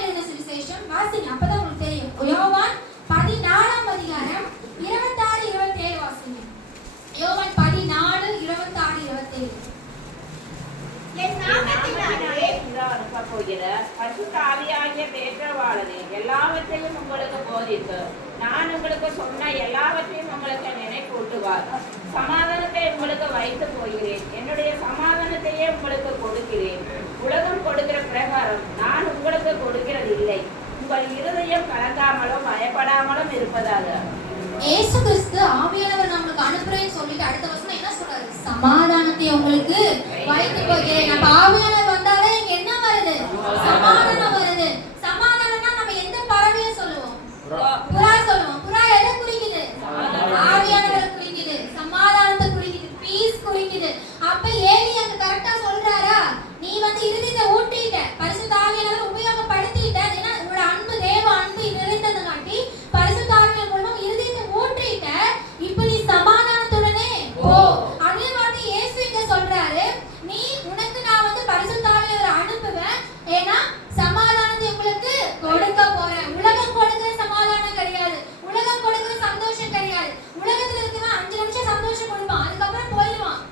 எழுதின சுவிசேஷம் வாசிங்க, அப்பதான் உங்களுக்கு தெரியும். யோவான் 14ஆம் அதிகாரம் 26-27 வாசிங்க. யோவான் 14:26-27. என் நாமத்தினாலே அனுப்பப் போகிற பரிசுத்த ஆவியாகிய தேற்றவாளனே எல்லாவற்றையும் உங்களுக்கு போதித்து நான் உங்களுக்கு சொன்ன எல்லாவற்றையும் உங்களுக்கு நினைப்பூட்டுவார். சமாதானத்தை உங்களுக்கு வைத்து போகிறேன், என்னுடைய சமாதானத்தையே உங்களுக்கு கொடுக்கிறேன். உலகம் கொடுக்கிற பிரகாரம் நான் உங்களுக்கு கொடுக்கிறது இல்லை. உங்கள் இருதயம் கலங்காமலும் பயப்படாமலும் இருப்பதாக. இயேசு கிறிஸ்து ஆவியானவர் நம்மளுக்கு அனுப்புறேன்னு சொல்லிட்டு அடுத்த வசனம் என்ன சொல்றாரு? சமாதானத்தை உங்களுக்கு வைத்து போகிறேன். நம்ம ஆவியானவர் வந்தாலே இங்க என்ன வருது? சமாதானம் வருது. சமாதானம்னா நம்ம எந்த பறவையை சொல்லுவோம்? புறா சொல்லுவோம். புறா எதை குறிக்குது? ஆவியானவரை குறிக்குது, சமாதானத்தை குறிக்குது, பீஸ் குறிக்குது. அப்ப ஏலி அங்க கரெக்டா சொல்றாரா? நீ வந்து இருதயத்தை ஊட்டிட்ட, பரிசுத்த ஆவியானவர் உபயோகப்படுத்திட்ட. ஏன்னா உங்களோட அன்பு தேவ அன்பு நிறைந்ததுனாட்டி பரிசுத்த ஆவியானவர் மூலமா இருதயத்தை ஊட்டிட்ட. இப்ப நீ சமாதானத்துடனே போ. அதே மாதிரி இயேசு இங்க சொல்றாரு, நீ உனக்கு நான் வந்து பரிசுத்த ஆவியானவரை அனுப்புவேன், ஏன்னா சமாதானத்தை உங்களுக்கு கொடுக்க போறேன். உலகம் கொடுக்கிற சமாதானம் கிடையாது, உலகம் கொடுக்கிற சந்தோஷம் கிடையாது. உலகத்துல இருக்கவன் 5 நிமிஷம் சந்தோஷம் கொடுப்பான், அதுக்கப்புறம் போயிடுவான்.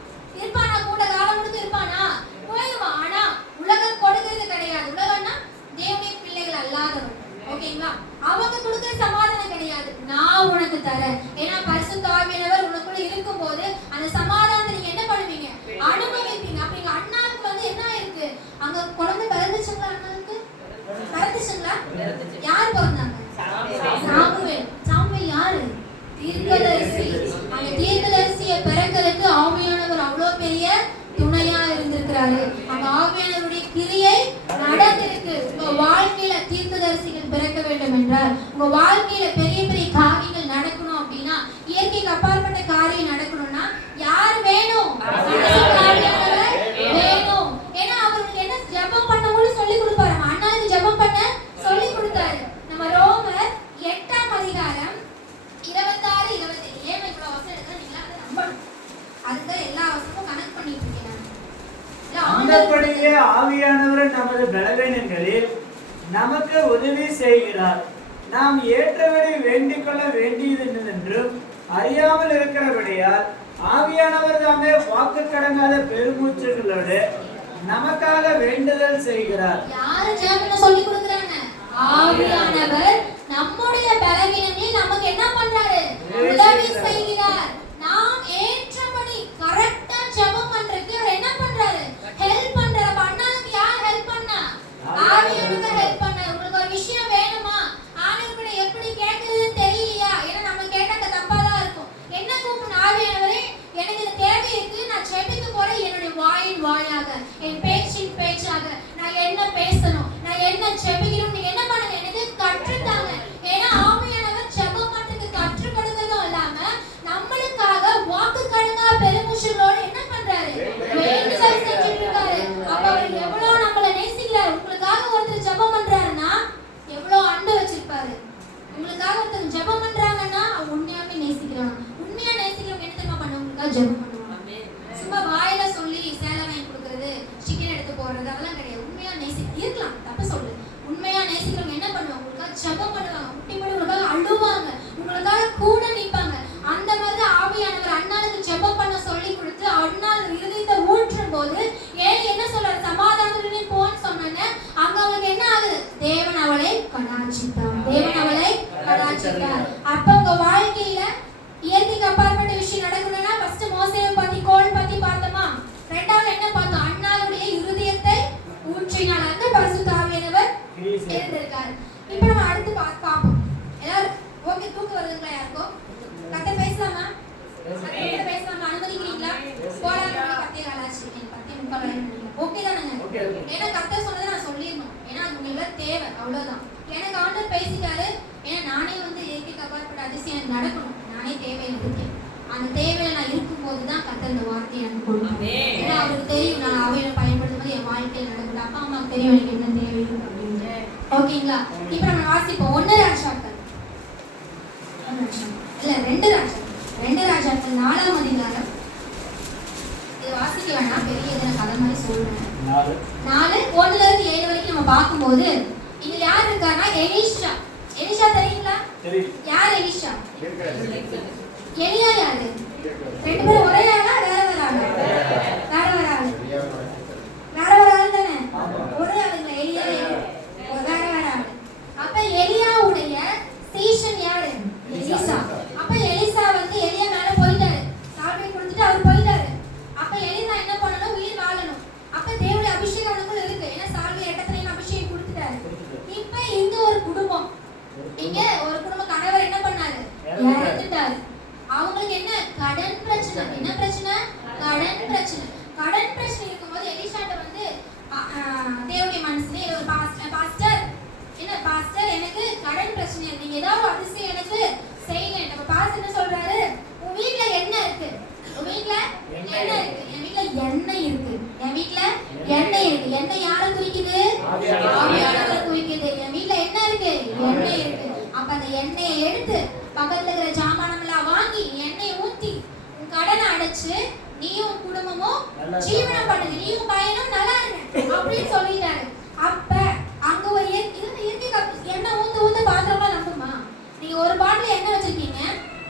இருப்பானா கூட காலம் முழுக்க இருப்பானா? போயிடுவான். ஆனா உலகம் கொடுக்கிறது கிடையாது. உலகம்னா தேவனுடைய பிள்ளைகள் அல்லாதவன், ஓகேங்களா? அவங்க கொடுக்கிற சமாதானம் கிடையாது, நான் உனக்கு தரேன். ஏன்னா பரிசுத்த ஆவியானவர் உனக்குள்ள இருக்கும்போது அந்த சமாதானத்தை நீங்க என்ன பண்ணுவீங்க? அனுபவிப்பீங்க. அப்ப எங்க அண்ணாவுக்கு வந்து என்ன இருக்கு? அங்க குழந்தை பிறந்துச்சுங்களா? அண்ணனுக்கு பிறந்துச்சுங்களா? யார் பிறந்தாங்க? சாமுவேல். சாமுவேல் யாரு? தீர்க்கதரிசி. அந்த தீர்க்கதரிசியை பிறக்கிறதுக்கு ஆவியானவர் அவ்வளவு பெரிய துணையா இருந்திருக்கிறாரு. அந்த ஆவியானவருடைய கிரியை நடந்திருக்கு. உங்க வாழ்க்கையில தீர்க்கதரிசிகள் பிறக்க வேண்டும் என்றால், உங்க வாழ்க்கையில பெரிய பெரிய காரியங்கள் நடக்கணும் அப்படின்னா, இயற்கைக்கு அப்பாற்பட்ட காரியம் நடக்கணும்னா யார் வேணும்? ஆவியானவர் வேணும். ஏன்னா அவருக்கு என்ன ஜெபம் பண்ணணும்னு சொல்லி கொடுப்பாரு. அண்ணாவுக்கு ஜெபம் பண்ண சொல்லி கொடுத்தாரு. நம்ம ரோமர் 8ஆம் அதிகாரம் 26, 27 ஏன் இவ்வளவு வசனம் எடுக்க நீங்க அதை நம்பணும். அதுதான் எல்லா வசனமும் கனெக்ட் பண்ணிட்டு இருக்கேன். அந்தபடியே ஆவியானவர் நமது பலவீனங்களில் நமக்கு உதவி செய்கிறார். நாம் ஏற்றபடி வேண்டிக் கொள்ள வேண்டியது என்னவென்றும் அறியாமல் இருக்கிறபடியால் ஆவியானவர் தாமே வாக்கு கடங்காத பெருமூச்சுகளோடு நமக்காக வேண்டுதல் செய்கிறார். யாரு ஜெபம் சொல்லி கொடுக்கறாங்க? ஆவியானவர் நம்முடைய பலவீனங்களில் நமக்கு என்ன பண்றாரு? உதவி செய்கிறார். நாம் ஏற்றபடி கரெக்ட்டா ஜெபம் பண்றதுக்கு அவர் என்ன பண்றாரு? ஹெல்ப் பண்றாரு. அப்ப அண்ணாவுக்கு யார் ஹெல்ப் பண்ணா? ஆவியானவர் ஹெல்ப் பண்ணாரு. உங்களுக்கு ஒரு விஷயம் வேணுமா? ஆண்டவர்கிட்ட எப்படி கேட்கிறதுன்னு தெரியலையா? ஏன்னா நம்ம கேட்டா தப்பா தான் இருக்கும். என்ன கூப்பிடணும்? ஆவியானவரே, எனக்கு இந்த தேவை இருக்கு, நான் ஜெபிக்க போறேன். என்னுடைய வாயின் வாயாக, என் பேச்சின் பேச்சாக நான் என்ன பேசணும், நான் என்ன ஜெபிக்கணும், நீங்க என்ன பண்ணுங்க? எனக்கு கற்றுத்தாங்க. ஏன்னா ஆவியானவர் ஜெபம் பண்றதுக்கு கற்றுக் கொடுக்கிறதும் இல்லாம நம்மளுக்காக வாக்கு கடங்கா பெருமூச்சுகளோட என்ன பண்றாரு? வேண்டுதல் செஞ்சுட்டு இருக்காரு. அப்ப அவர் எவ்வளவு நம்மளை நேசிக்கிறாரு. உங்களுக்காக ஒருத்தர் ஜெபம் பண்றாருன்னா எவ்வளவு அன்பு வச்சிருப்பாரு. உங்களுக்காக ஒருத்தர் ஜெபம் பண்றாங்கன்னா அவங்க உண்மையாவே நேசிக்கிறாங்க. உண்மையா நேசிக்கிறவங்க என்ன தெரியுமா பண்ணுவாங்க? உங்களுக்காக ஜெபம் பண்ணுவாங்க. சும்மா வாயில சொல்லி சேலை வாங்கி கொடுக்கறது, சிக்கன் எடுத்து போடுறது அதெல்லாம் கிடையாது. உண்மையா இருக்கலாம், தப்பு சொல்லு. உண்மையா நேசிக்கிறவங்க என்ன பண்ணுவாங்க? உங்களுக்காக ஜெபம் பண்ணுவாங்க. முட்டிப்படி உங்களுக்காக அழுவாங்க, உங்களுக்காக கூட நிற்பாங்க. அந்த மாதிரி ஆவியானவர் அண்ணாளுக்கு ஜெபம் பண்ண சொல்லி கொடுத்து அண்ணாள் இருதயத்தை ஊற்றும் போது ஏன் என்ன சொல்றாரு? சமாதானத்துடன் போன்னு சொன்னாங்க. அங்க அவளுக்கு என்ன ஆகுது? தேவன் அவளை கடாட்சித்தார். தேவன் அவளை கடாட்சித்தார். அப்ப உங்க வாழ்க்கையில இயற்கைக்கு அப்பாற்பட்ட விஷயம் நடக்கணும்னா ஃபர்ஸ்ட் மோசேவை பத்தி கோல் பத்தி பார்த்தோமா? ரெண்டாவது என்ன பார்த்தோம்? அண்ணாளுடைய இருதயத்தை ஊற்றினார். அந்த பரிசுத்த ஆவியானவர் இருந்திருக்காரு. இப்போ நம்ம அடுத்து பார்ப்போம். எல்லாரும் ஓகே? தூக்கு வருதுங்களா? யாருக்கும் கத்தை பேசலாமா? பேசலாமா? அனுமதிக்கிறீங்களா? போராட்டம் கத்தைய காலாச்சு கத்தை முக்கால் நினைக்கிறேன். ஓகே தானங்க? ஏன்னா கத்தை சொன்னதை நான் சொல்லிடணும். ஏன்னா அது உங்களுக்கு தேவை, அவ்வளவுதான். எனக்கு ஆண்டவர் பேசிட்டாரு. ஏன்னா நானே வந்து இயற்கைக்கு அப்பாற்பட்ட அதிசயம் எனக்கு நடக்கணும். நானே தேவையில் இருக்கேன். அந்த தேவையில நான் இருக்கும்போது தான் கர்த்தர் இந்த வார்த்தையை எனக்கு கொடுப்பாரு. ஏன்னா அவருக்கு தெரியும் நான் அவையில பயன்படுத்தும் போது என் வாழ்க்கையில் நடக்குது. அப்பா அம்மாவுக்கு தெரியும் எனக்கு என்ன தேவை இருக்கு அப்படின்னு. ஓகேங்களா? இப்ப நம்ம வாசிப்போம் 1 ராஜாக்கள் இல்ல 2 ராஜாக்கள் 4ஆம் அதிகாரம். இது வாசிக்க வேணாம், பெரிய இதை கதை மாதிரி சொல்றேன். 4 1ல இருந்து 7 வரைக்கும் நம்ம பார்க்கும்போது இங்க யார் இருக்காருன்னா எலிஷா. எலிஷா தெரியுங்களா? யார் எலிஷா? எலியா யாரு? 2 பேரும் ஒரே ஆளா வேற வேற ஆளா? வேற வேற ஆளு. வேற வேற ஆளு தானே? ஒரே ஆளுங்க. எலியா வேற வேற ஆளு. அப்ப எலியாவுடைய சீஷன் யாரு? எலிசா. அப்ப எலிசா வந்து எலியா மேல போயிட்டாரு. சால்வை கொடுத்துட்டு அவர் போயிட்டாரு. அப்ப எலிசா என்ன பண்ணணும்? உயிர் வாழணும். அப்ப தேவனுடைய அபிஷேகம் அவனுக்குள்ள இருக்கு. ஏன்னா சால்வை எட்டத்திலையும் அபிஷேகம் கொடுத்துட்டாரு. இப்ப இங்க ஒரு குடும்பம் கணவர் என்ன பண்ணாரு? இறந்துட்டாரு. அவங்களுக்கு என்ன? கடன் பிரச்சனை. என்ன பிரச்சனை? கடன் பிரச்சனை. கடன் பிரச்சனை இருக்கும்போது எலிஷாட்ட வந்து தேவனுடைய மனசுல ஒரு பாஸ்டர் என்ன பாஸ்டர் எனக்கு கடன் பிரச்சனை இருக்கு, நீங்க ஏதாவது அதிசயம் எனக்கு செய்யுங்க. நம்ம பாஸ்டர் என்ன சொல்றாரு? உன் வீட்ல என்ன இருக்கு? உன் வீட்ல என்ன இருக்கு? என் வீட்ல எண்ணெய் இருக்கு. என் வீட்ல எண்ணெய் இருக்கு. எண்ணெய் யாரை குறிக்குது? ஆவியானவரை குறிக்குது. என் வீட்ல என்ன இருக்கு? எண்ணெய் இருக்கு. அப்ப அந்த எண்ணெயை எடுத்து பக்கத்துல இருக்கிற ஜாமானம் எல்லாம் வாங்கி எண்ணெயை ஊத்தி உன் கடனை அடைச்சு நீயும் குடும்பமும் ஜீவனம் பண்ணுங்க, நீயும் பையனும் நல்லா இருங்க அப்படின்னு சொல்லிட்டாரு. அப்ப அங்க ஒரு எண்ணெய் ஊத்த பாத்திரம்லாம் நம்புமா? நீங்க ஒரு பாட்டில் எண்ணெய் வச்சிருக்கீங்க,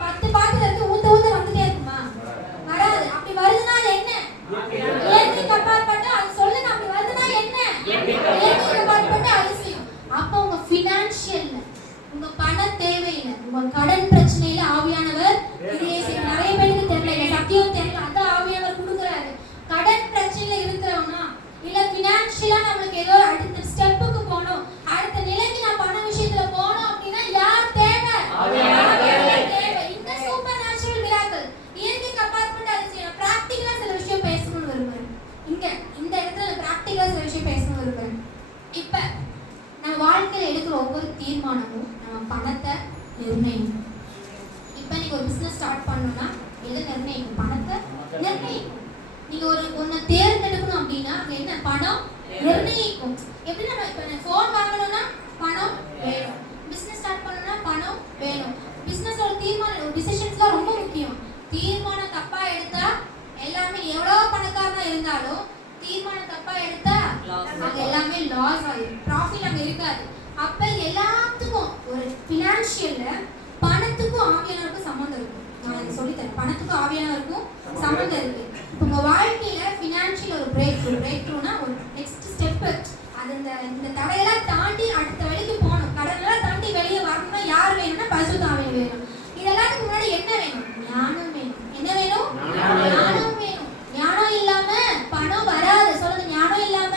10 பாத்திரம் இருக்கு, ஊத்த வந்துட்டே இருக்குமா? வராது. அப்படி வருதுன்னா அது என்ன? இயற்கைக்கு அப்பாற்பட்டு அது சொல்லுங்க. அப்படி வருதுன்னா என்ன? இயற்கைக்கு அப்பாற்பட்டு அதிசயம். அப்ப உங்க பினான்சியல்ல உங்க பண தேவையில உங்க கடன் பிரச்சனையில ஆவியானவர் நிறைய பேருக்கு தெரியல, சத்தியம் தெரியல, அந்த ஆவியானவர் கொடுக்குறாரு. கடன் பிரச்சனையில இருக்கிறவனா இல்ல பினான்சியலா நம்மளுக்கு நீங்க ஒரு பிசினஸ் ஸ்டார்ட் பண்ணணும்னா எதை நிர்ணயிக்கும்? பணத்தை நிர்ணயிக்கும். நீங்க ஒன்னு தேர்ந்தெடுக்கணும் அப்படின்னா அது என்ன? பணம் நிர்ணயிக்கும். எப்படி நம்ம இப்ப ஃபோன் வாங்கணும்னா பணம் வேணும், பிசினஸ் ஸ்டார்ட் பண்ணணும்னா பணம் வேணும். பிசினஸ் ஒரு தீர்மானம், ஒரு டிசிஷன்ஸ்லாம் ரொம்ப முக்கியம். தீர்மானம் தப்பா எடுத்தா எல்லாமே எவ்வளவு பணக்காரனா இருந்தாலும் தீர்மானம் தப்பா எடுத்தா அங்க எல்லாமே லாஸ் ஆயிடும், ப்ராஃபிட் அங்க இருக்காது. அப்ப எல்லாத்துக்கும் ஒரு ஃபினான்ஷியல்ல பணத்துக்கும் ஆவியானவருக்கும் சம்பந்தம் இருக்கு. நான் இதை சொல்லித்தரேன், பணத்துக்கும் ஆவியானவருக்கும் சம்பந்தம் இருக்கு. இப்போ உங்க வாழ்க்கையில ஃபினான்ஷியல் ஒரு பிரேக் த்ரூனா ஒரு நெக்ஸ்ட் ஸ்டெப், அது இந்த தடையெல்லாம் தாண்டி அடுத்த வழிக்கு போகணும். கடனெல்லாம் தாண்டி வெளியே வரணும்னா யார் வேணும்னா பரிசுத்த ஆவியானவர் வேணும். இதெல்லாம் முன்னாடி என்ன வேணும்? ஞானம் வேணும். என்ன வேணும்? ஞானம் வேணும். ஞானம் இல்லாம பணம் வராது. சொல்லுங்க, ஞானம் இல்லாம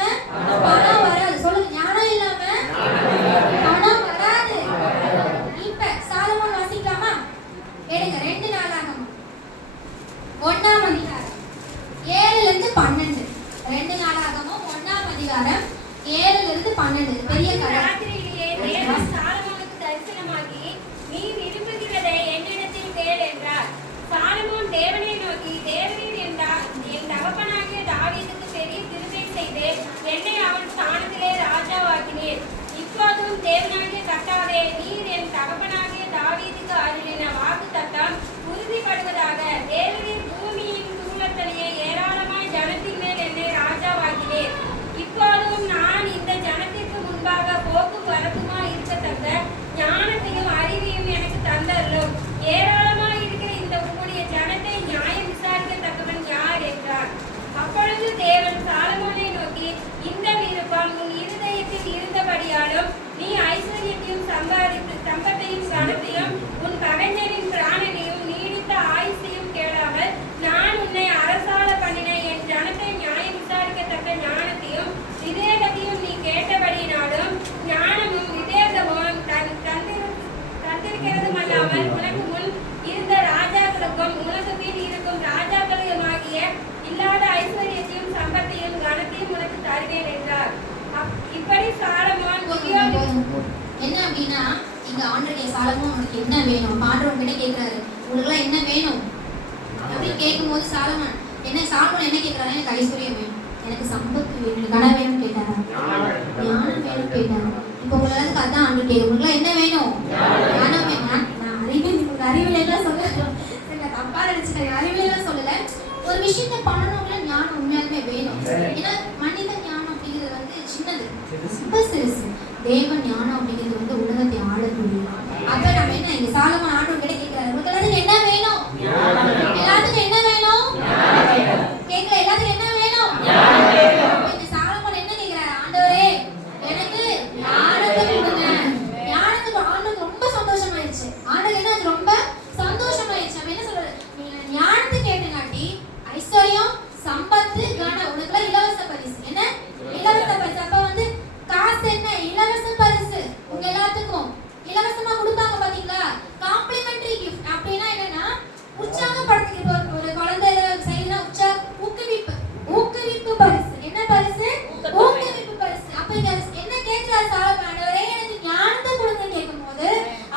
பணம் வராது. சொல்லுங்க, ஞானம் இல்லாம பணம் வராது. இப்ப சாலமோன் வாசிக்கலாமா? எடுங்க 2 நாளாகமம் 1ஆம் அதிகாரம் 7ல இருந்து 12. 2 நாளாகமம் 1ஆம் அதிகாரம் 7ல இருந்து 12. பெரிய கதை. ராத்திரியிலே தேவன் சாலமோனுக்கு தரிசனமாகி, நீ விரும்புகிறதை என்னிடத்தில் கேள் என்றார். சாலமோன் தேவனை நோக்கி, தேவரீர் என் தகப்பனாகிய தாவீதுக்கு பெரிய கிருபை செய்து என்னை அவன் ஸ்தானத்திலே ராஜாவாக்கினீர். இப்போதும் தேவனாகிய கர்த்தாவே, நீர் என் தகப்பனாகிய தாவீதுக்கு அருளின வாக்குத்தத்தம் உறுதிப்படுவதாக. தேவரீர் பூமியின் தூளத்தனையே ஏராளமாய் ஜனத்தின் மேல் என்னை ராஜாவாக்கினீர். இப்போதும் நான் இந்த ஜனத்திற்கு முன்பாக போக்கும் வரத்துமாய் இருக்கத்தக்க ஞானத்தையும் அறிவையும் எனக்கு தந்தருளும். ஏராளமாய் இருக்கிற இந்த உம்முடைய ஜனத்தை நியாயம் விசாரிக்கத்தக்கவன் யார் என்றார். அப்பொழுது தேவன் சாலமோனை நோக்கி, இந்த விருப்பம் உன் இருதயத்தில் இருந்தபடியாலும் நீ ஐஸ்வர்யத்தையும் சம்பத்தையும் கனத்தையும் உன் கலைஞரின் பிராணனையும் நீடித்த ஆயுசையும் கேளாமல் நான் உன்னை அரசாள பண்ணின என் ஜனத்தை நியாயம் விசாரிக்கத்தக்க ஞானத்தையும் விவேகத்தையும் நீ கேட்டபடியினாலும் ஞானமும் விவேகமும் தந்திருக்கிறதும் அல்லாமல் உனக்கு முன் இருந்த ராஜாக்களுக்கும் உனக்கு பின் இருக்கும் ராஜாக்களுமாகிய இல்லாத ஐஸ்வர்யத்தையும் சம்பத்தையும் கனத்தையும் உனக்கு தருவேன் என்றார். இப்படி சாலமோன் என்ன அப்படின்னா, இங்க ஆண்டவருடைய சாலமோன் உனக்கு என்ன வேணும்? ஆண்டவர் கிட்ட கேட்கிறாரு, உங்களுக்குலாம் என்ன வேணும் அப்படின்னு கேட்கும்போது சாலமோன் என்ன கேட்கிறாரு? எனக்கு ஐஸ்வர்யம் வேணும், எனக்கு சம்பத்து வேணும், கனம் வேணும் கேட்டாரா? ஞானம் வேணும் கேட்டாரா? இப்போ உங்களுக்கு அதான் ஆண்டு கேட்கும், உங்களுக்குலாம் என்ன வேணும்? ஞானம் வேணும். நான் அறிவியல் எல்லாம் சொல்லல, தப்பா நினைச்சிட்டேன், அறிவியல் எல்லாம் சொல்லல. ஒரு விஷயத்தை பண்ணணும்னா ஞானம் உண்மையாலுமே வேணும். ஏன்னா மனித ஞானம் அப்படிங்கிறது வந்து சின்னது, ரொம்ப சிறுசு. தேவ ஞானம் அப்படிங்கிறது உலகத்தை ஆளக்கூடிய. அப்ப நம்ம என்ன இங்க சாலமோன் ஆண்டவர் கிட்ட கேட்கிறாரு, உங்களுக்கு எல்லாத்துக்கும் என்ன வேணும்? எல்லாத்துக்கும் என்ன வேணும்? கேட்கல, எல்லாத்துக்கும் என்ன வேணும்? இந்த சாலமோன் என்ன கேட்கிறாரு? ஆண்டவரே, எனக்கு ஞானத்தை கொடுங்க. ஞானத்துக்கு ஆண்டவருக்கு ரொம்ப சந்தோஷமாயிருச்சு. ஆண்டவர் என்ன ரொம்ப சந்தோஷமாயிருச்சு. அவன் என்ன சொல்றாரு? நீங்க ஞானத்தை கேட்டுங்காட்டி ஐஸ்வர்யம் சம்பத்து கனம் உனக்குலாம் இலவச பரிசு. என்ன இலவச பரிசு? அப்ப வந்து காசு என்ன? இலவச பரிசு. உங்க எல்லாத்துக்கும் இலவசமா கொடுப்பாங்க பாத்தீங்களா? காம்ப்ளிமெண்டரி கிஃப்ட் அப்படின்னா என்னன்னா உற்சாகப்படுத்துகிற ஒரு குழந்தை செய்யற ஊக்குவிப்பு பரிசு. என்ன பரிசு? ஊக்குவிப்பு பரிசு. அப்ப இங்க என்ன கேட்கிறார் சாலமோன்? ஆண்டவரே, எனக்கு ஞானத்தை கொடுங்க கேட்கும்போது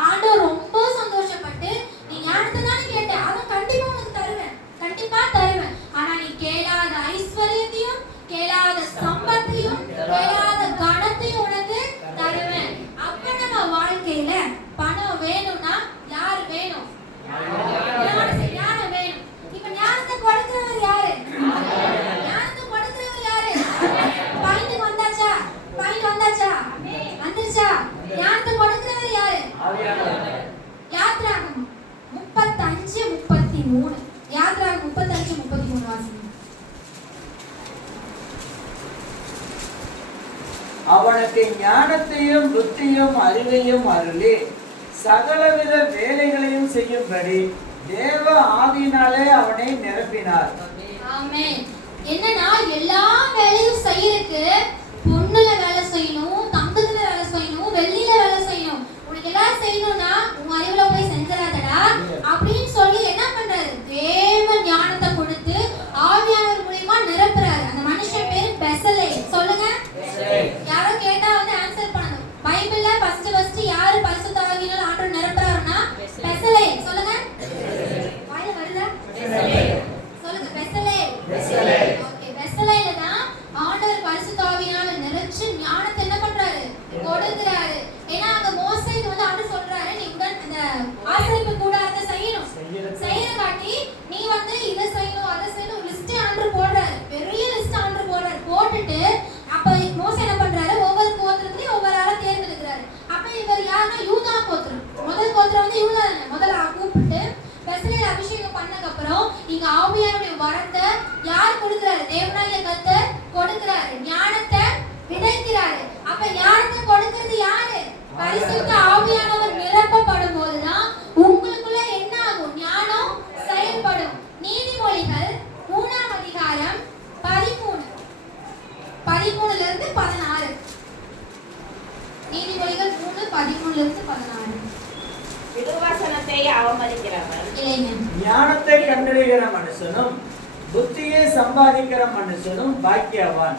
ஆண்டவர் ரொம்ப சந்தோஷப்பட்டு, நீ ஞானத்தை தானே கேட்ட, அதுவும் கண்டிப்பா உனக்கு தருவேன், கண்டிப்பா தருவேன். ஆனா நீ கேளாத ஐஸ்வர்யத்தையும் கேளாத சம்பத்தையும் கேளாத கனத்தையும் உனக்கு தருவேன். அப்ப நம்ம வாழ்க்கையில பணம் வேணும்னா யாரு வேணும்? ஞானம் வேணும். இப்ப ஞானத்தை கொடுக்கிறவர் யாரு? ஞானத்தை கொடுக்கிறவர் யாரு? பாயிண்ட் வந்தாச்சா? வந்துருச்சா? ஞானத்தை கொடுக்கிறவர் யாரு? யாத்ராகமம் 35:33. யாத்ராகமம் 35:33 வாசிங்க. அவனுக்கு ஞானத்தையும் புத்தியும் அறிவையும் அருளி சகலவித வேலைகளையும் செய்யும்படி தேவ ஆவியினாலே அவனை நிரப்பினார். ஆமென். என்னன்னா எல்லா வேலையும் செய்யறதுக்கு பொண்ணுல வேலை செய்யணும், தங்கத்துல வேலை செய்யணும், வெள்ளியில வேலை செய்யணும். உனக்கு எல்லாம் செய்யணும்னா உன் அறிவுல போய் செஞ்சிடாதடா அப்படின்னு சொல்லி என்ன பண்றாரு? தேவ ஞானத்தை கொடுத்து ஆவியானவர் மூலமா நிரப்புறாரு. அந்த மனுஷன் பேரு பெசலே. சொல்லுங்க, யாரோ கேட்டா வந்து ஆன்சர் பண்ணணும். பைபிள்ல ஃபர்ஸ்ட் யாரு பரிசுத்த ஆவியினால ஆண்டவர் நிரப்புறாருன்னா பெசலே. சொல்லுங்க, போது பெசலேல் அபிஷேகம் பண்ணதுக்கு அப்புறம் இங்க ஆவியானுடைய வரத்தை யார் கொடுக்கிறாரு? தேவனாகிய கர்த்தர் கொடுக்கிறாரு. ஞானத்தை விதைக்கிறாரு. அப்ப ஞானத்தை கொடுக்கிறது யாரு? பரிசுத்த ஆவியானவர் நிரப்பப்படும் போதுதான் உங்களுக்குள்ள என்ன ஆகும்? ஞானம் செயல்படும். நீதிமொழிகள் 3ஆம் அதிகாரம் 13 இருந்து 16. நீதிமொழிகள் 3:13 இருந்து 16. திருவசனத்தை அவமதிக்கிறவன் இல்லைங்க. ஞானத்தை கண்டறிகிற மனுஷனும் புத்தியை சம்பாதிக்கிற மனுஷனும் பாக்கியவான்.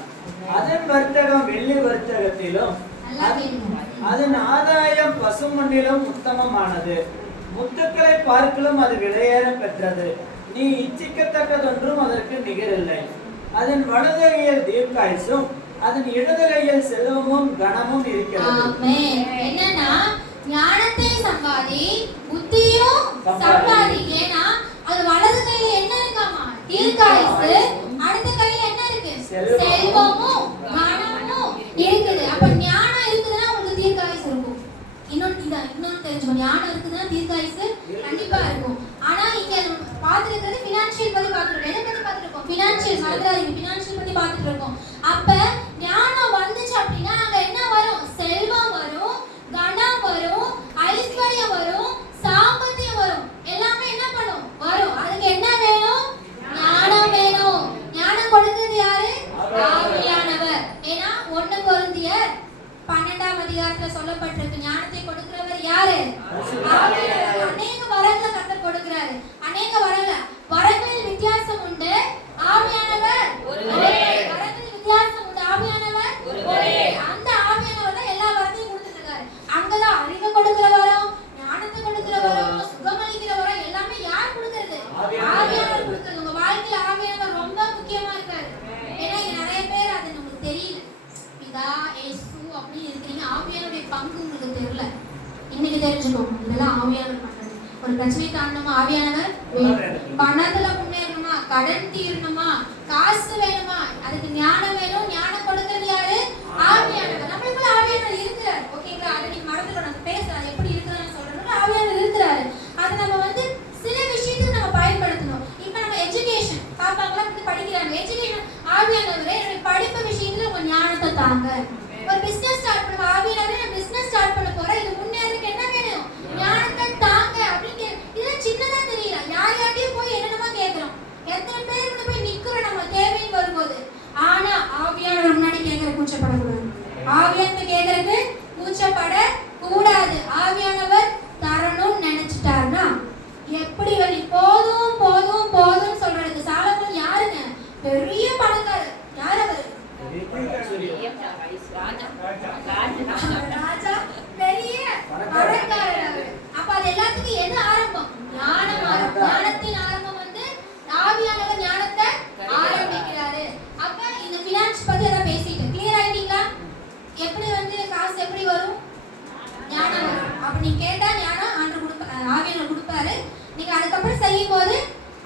அதன் வர்த்தகம் வெள்ளி வர்த்தகத்திலும் நல்லா கேளுங்க. அதன் ஆதாயம் பசுமண்ணிலும் உத்தமமானது. முத்துக்களை பார்க்கலும் அது விலையேற பெற்றது. நீ இச்சிக்கத்தக்கதொன்றும் அதற்கு நிகரில்லை. அதன் வலது கையில் தீர்க்காயுசும் அதன் இடது கையில் செல்வமும் கனமும் இருக்கிறது. ஆமென். என்னன்னா ஞானத்தை சம்பாதி, புத்தியும் சம்பாதி. ஏன்னா அது வலது கையில என்ன இருக்காமா? தீர்க்காயுசு. அடுத்த கையில என்ன இருக்கு? செல்வமும் கனமும் இருக்குது. அப்ப ஞானம் இருக்குதுன்னா உங்களுக்கு தீர்க்காயுசு இருக்கும். இன்னொன்னு தெரிஞ்சுக்கணும். ஞானம் இருக்குதுன்னா தீர்க்காயுசு கண்டிப்பா இருக்கும். ஆனா இங்க பாத்துக்கிறது ஃபினான்ஷியல் பத்தி பாத்துருக்கோம். எதை பத்தி பாத்துருக்கோம்? ஃபினான்ஷியல். மறந்துடாதீங்க, ஃபினான்ஷியல் பத்தி பாத்துட்டு இருக்கோம். அப்ப ஞானம் வந்துச்சு அப்படின்னா அங்க என்ன வரும்? செல்வம் வரும், கனம் வரும், ஐஸ்வர்யம் வரும், சாம்பத்தியம் வரும். எல்லாமே என்ன பண்ணும்? வரும். அதுக்கு என்ன வேணும்? ஞானம் வேணும். ஞானம் கொடுக்கிறது யாரு? ஆவியானவர். ஏன்னா 1 கொரிந்தியர் 12ஆம் அதிகாரத்துல சொல்லப்பட்டிருக்கு, ஞானத்தை கொடுக்கிறவர் யாரு? ஆவியானவர். அநேக வரங்களை கர்த்தர் கொடுக்கிறாரு. அநேக வரங்களில் வித்தியாசம் உண்டு. ஆவியானவர் ஒரே. வரங்களில் வித்தியாசம் உண்டு. ஆவியானவர் ஒரே. அந்த ஆவியானவர் தான் எல்லா வரத்தையும் கொடுத்துட்டு இருக்காரு. அங்கதான் அறிவை கொடுக்கிற வரம், ஞானத்தை கொடுக்கிற வரம், சுகமளிக்கிற வரம் எல்லாமே யார் கொடுக்கிறது? ஆவியானவர் கொடுக்கிறது. உங்க வாழ்க்கையில ஆவியானவர் ரொம்ப முக்கியமா இருக்காரு. ஏன்னா இங்க நிறைய பேர் அது உங்களுக்கு தெரியல. பிதா இயேசு அப்படி இருக்கிறீங்க. ஆவியானவருடைய பங்கு உங்களுக்கு தெரியல. இன்னைக்கு தெரிஞ்சுக்கோங்க. இதெல்லாம் ஆவியானவர் பண்றது. ஒரு பிரச்சனை தாண்டணுமா? ஆவியானவர் வேணும். பணத்துல முன்னேறணுமா? கடன் தீரணுமா? காசு வேணுமா? அதுக்கு ஞானம் வேணும். ஞானம் கொடுக்கிறது யாரு? ஆவியானவர். நம்மளுக்குள்ள ஆவியானவர் இருக்கிறார். ஓகேங்களா? அதை நீங்க மறந்துடணும். பேசுறாரு எப்படி இருக்கிறான்னு சொல்றோம். ஆவியானவர் இருக்கிறாரு. அதை நம்ம சில விஷயத்துக்கு நம்ம பயன்படுத்தணும். இப்ப நம்ம எஜுகேஷன் பாப்பாங்களாம் படிக்கிறாங்க. எஜுகேஷன் ஆவியானவரே என்னுடைய படிப்பு விஷயத்துல உங்க ஞானத்தை தாங்க. ஒரு பிசினஸ் ஸ்டார்ட் பண்ண ஆவியானவரே நான் பிசினஸ் ஸ்டார்ட் பண்ண போறேன், இது முன்னேறதுக்கு என்ன வேணும்? ஞானத்தை தாங்க அப்படின்னு. இதெல்லாம் சின்னதா தெரியல. யாரையும் போய் என்னென்னமா கேட்கிறோம். எத்தனை பேருக்கு போய் நிக்கிறோம் நம்ம தேவைன்னு வரும்போது. ஆனா ஆவியானவர் முன்னாடி கேட்கற கூச்சப்படக்கூடாது. ஆவியானவர் கேட்கறதுக்கு கூச்சப்பட கூடாது. ஆவியானவர் தரணும்னு நினைச்சிட்டாருன்னா எப்படி வழி? போதும் போதும் போதும் சொல்றதுக்கு சாலமோன் யாருங்க? பெரிய பணக்காரர். யார் அவரு? ராஜா. பெரிய பணக்காரர் அவரு. அப்ப அது எல்லாத்துக்கும் எது ஆரம்பம்? ஞானம் ஆரம்பம். ஞானத்தின் ஆரம்பம் ஆவியானவர் ஞானத்தை ஆரம்பிக்கிறாரு. அப்ப இந்த ஃபினான்ஸ் பத்தி எல்லாம் பேசிட்டு கிளியர் ஆயிட்டீங்களா? எப்படி காசு எப்படி வரும்? ஞானம் வரும். அப்ப நீங்க கேட்டா ஞானம் ஆவியானவர் கொடுப்பாரு. நீங்க அதுக்கப்புறம் செய்யும் போது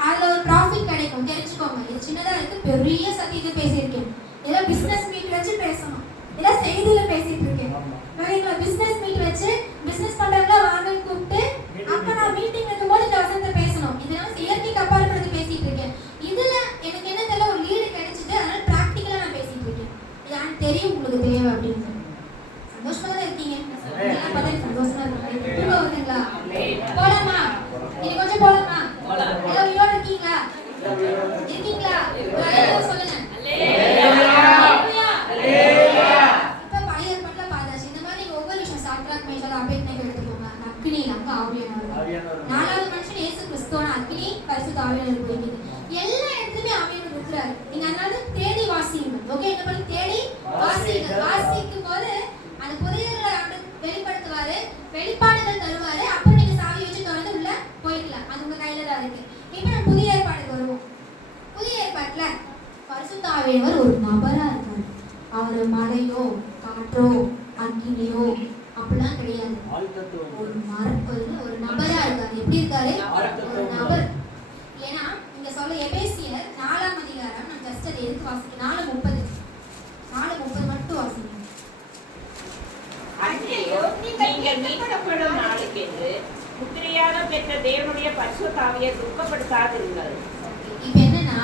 அதுல ஒரு ப்ராஃபிட் கிடைக்கும். தெரிஞ்சுக்கோங்க. இது சின்னதா இருக்கு, பெரிய சத்தியத்தை பேசியிருக்கேன். இதெல்லாம் பிசினஸ் மீட் வச்சு பேசணும். இதெல்லாம் செய்தியில பேசிட்டு இருக்கேன். சரிங்களா? பிசினஸ் மீட் வச்சு பிசினஸ் பண்றவங்க வாங்க கூப்பிட்டு அப்ப நான் மீட்டிங் இருக்கும்போது இந்த வசனத்தை பேசணும். இதெல்லாம் இயற்கைக்கு அப்பாற்பட்டு பேசிட்டு இருக்கேன். இதுல எனக்கு என்ன தெரியல, ஒரு லீடு கிடைச்சிட்டு அதனால பிராக்டிக்கலா நான் பேசிட்டு இருக்கேன். இது எனக்கு தெரியும் உங்களுக்கு தேவை அப்படின்னு. சந்தோஷமா தான் இருக்கீங்க. சந்தோஷமா இருக்கீங்க. வருதுங்களா? போலாமா? இது கொஞ்சம் போலாமா? எல்லாம் உயிரோட இருக்கீங்களா? இருக்கீங்களா? சொல்லுங்க. இப்ப பழைய ஏற்பாட்டுல பார்த்தாச்சு. இந்த மாதிரி நீங்க ஒவ்வொரு விஷயம் சாத்ராக் மேஷாக் ஆபேத்நேகோ எடுத்துக்கோங்க. அக்னி அங்க ஆவியானவர். 4வது மனுஷன் இயேசு கிறிஸ்துவான அக்னி பரிசுத்த ஆவியானவர் போயிடுது. எல்லா இடத்துலயுமே ஆவியானவர் இருக்கிறாரு. நீங்க அதனால தேடி வாசிங்க. ஓகே? என்ன பண்ணி தேடி வாசிங்க. வாசிக்கும் போது அந்த புதியவர்களை வெளிப்படுத்துவாரு, வெளிப்பாடுகள் தருவாரு. அப்புறம் நீங்க சாவி வச்சு திறந்து உள்ள போயிடலாம். அது உங்க கையில தான் இருக்கு. இப்ப நம்ம புதிய ஏற்பாடுக்கு வருவோம். புதிய ஏற்பாட்டுல பரிசுத்த ஆவியானவர் ஒரு நபரா இருக்காரு. அவர் மழையோ காற்றோ அக்னியோ அப்படிலாம் கிடையாது. ஒரு நபரா இருக்காரு. எப்படி இருக்காரு? ஒரு நபர். ஏன்னா இங்க சொல்ல எபேசியர் 4ஆம் அதிகாரம் நம்ம ஜஸ்ட் அதை எடுத்து வாசிக்க 4:30 மட்டும் வாசிங்க. நீங்கள் மீட்கப்படும் நாளுக்கென்று முத்திரை வார்த்தையாக பெற்ற தேவனுடைய பரிசுத்த ஆவியை துக்கப்படுத்தாதிருங்கள். இப்ப என்னன்னா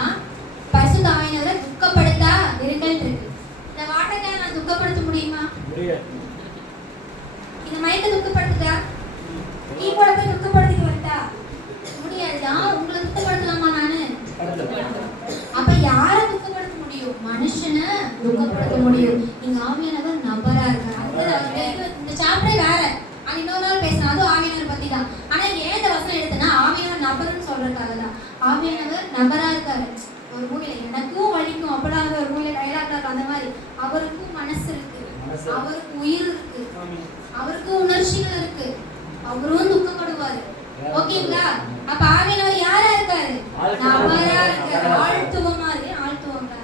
பரிசுத்த ஆவியானவரை துக்கப்படுத்தா இருங்கள் இருக்கு. இந்த வார்த்தையை நான் துக்கப்படுத்த முடியுமா? இந்த மைக்க துக்கப்படுத்துதா? கீபோர்ட போய் துக்கப்படுத்திட்டு வரட்டா? முடியாதுடா. உங்களை துக்கப்படுத்தலாமா நானு? அப்ப யார துக்கப்படுத்த முடியும்? மனுஷனை துக்கப்படுத்த முடியும். இங்க ஆவியானவர் நபரா இருக்காரு. இந்த சாப்டரே வேற. அது இன்னொரு நாள் பேசலாம். அதுவும் ஆவியானவர் பத்தி தான். ஆனா ஏன் இந்த வசனம் எடுத்தனா ஆவியானவர் நபர்னு சொல்றதுக்காக தான். ஆவியானவர் நபரா இருக்காரு. ஒரு மூலையில எனக்கும் வலிக்கும் அப்படாத ஒரு மூலையில டைலாக் இருக்கு. அந்த மாதிரி அவருக்கும் மனசு இருக்கு, அவருக்கு உயிர் இருக்கு, அவருக்கு உணர்ச்சிகள் இருக்கு, அவரும் துக்கப்படுவாரு. ஓகேங்களா? அப்ப ஆவியானவர் யாரா இருக்காரு? நபரா இருக்காரு. ஆழ்த்துவமா இருக்கு. ஆழ்த்துவமா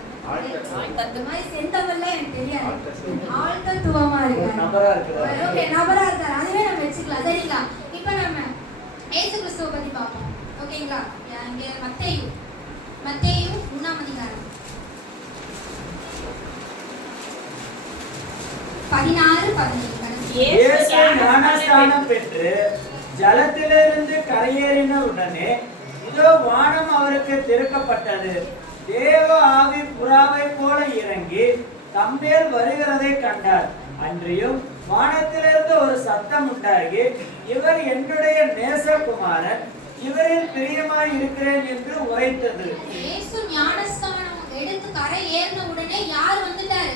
அந்த மாதிரி செந்தவல்ல எனக்கு தெரியாது. ஆழ்த்துவமா இருக்காரு. ஓகே, நபரா இருக்காரு. அதுவே நம்ம வச்சுக்கலாம். சரிங்களா? இப்ப நம்ம இயேசு கிறிஸ்துவை பத்தி பார்ப்போம். ஓகேங்களா? இங்க மத்தேயு 3ஆம் அதிகாரம் 16-17 இயேசு ஞானஸ்நானம் பெற்று ஜலத்திலிருந்து கரையேறின உடனே இதோ வானம் அவருக்கு திறக்கப்பட்டது. தேவ ஆவி புறாவை போல இறங்கி தம்மேல் வருகிறதை கண்டார். அன்றியும் வானத்திலிருந்து ஒரு சத்தம் உண்டாகி, இவர் என்னுடைய நேசகுமாரன், இவரில் பிரியமாய் இருக்கிறேன் என்று உரைத்தது. இயேசு ஞானஸ்நானம் எடுத்து கரை ஏறின உடனே யார் வந்துட்டாரு?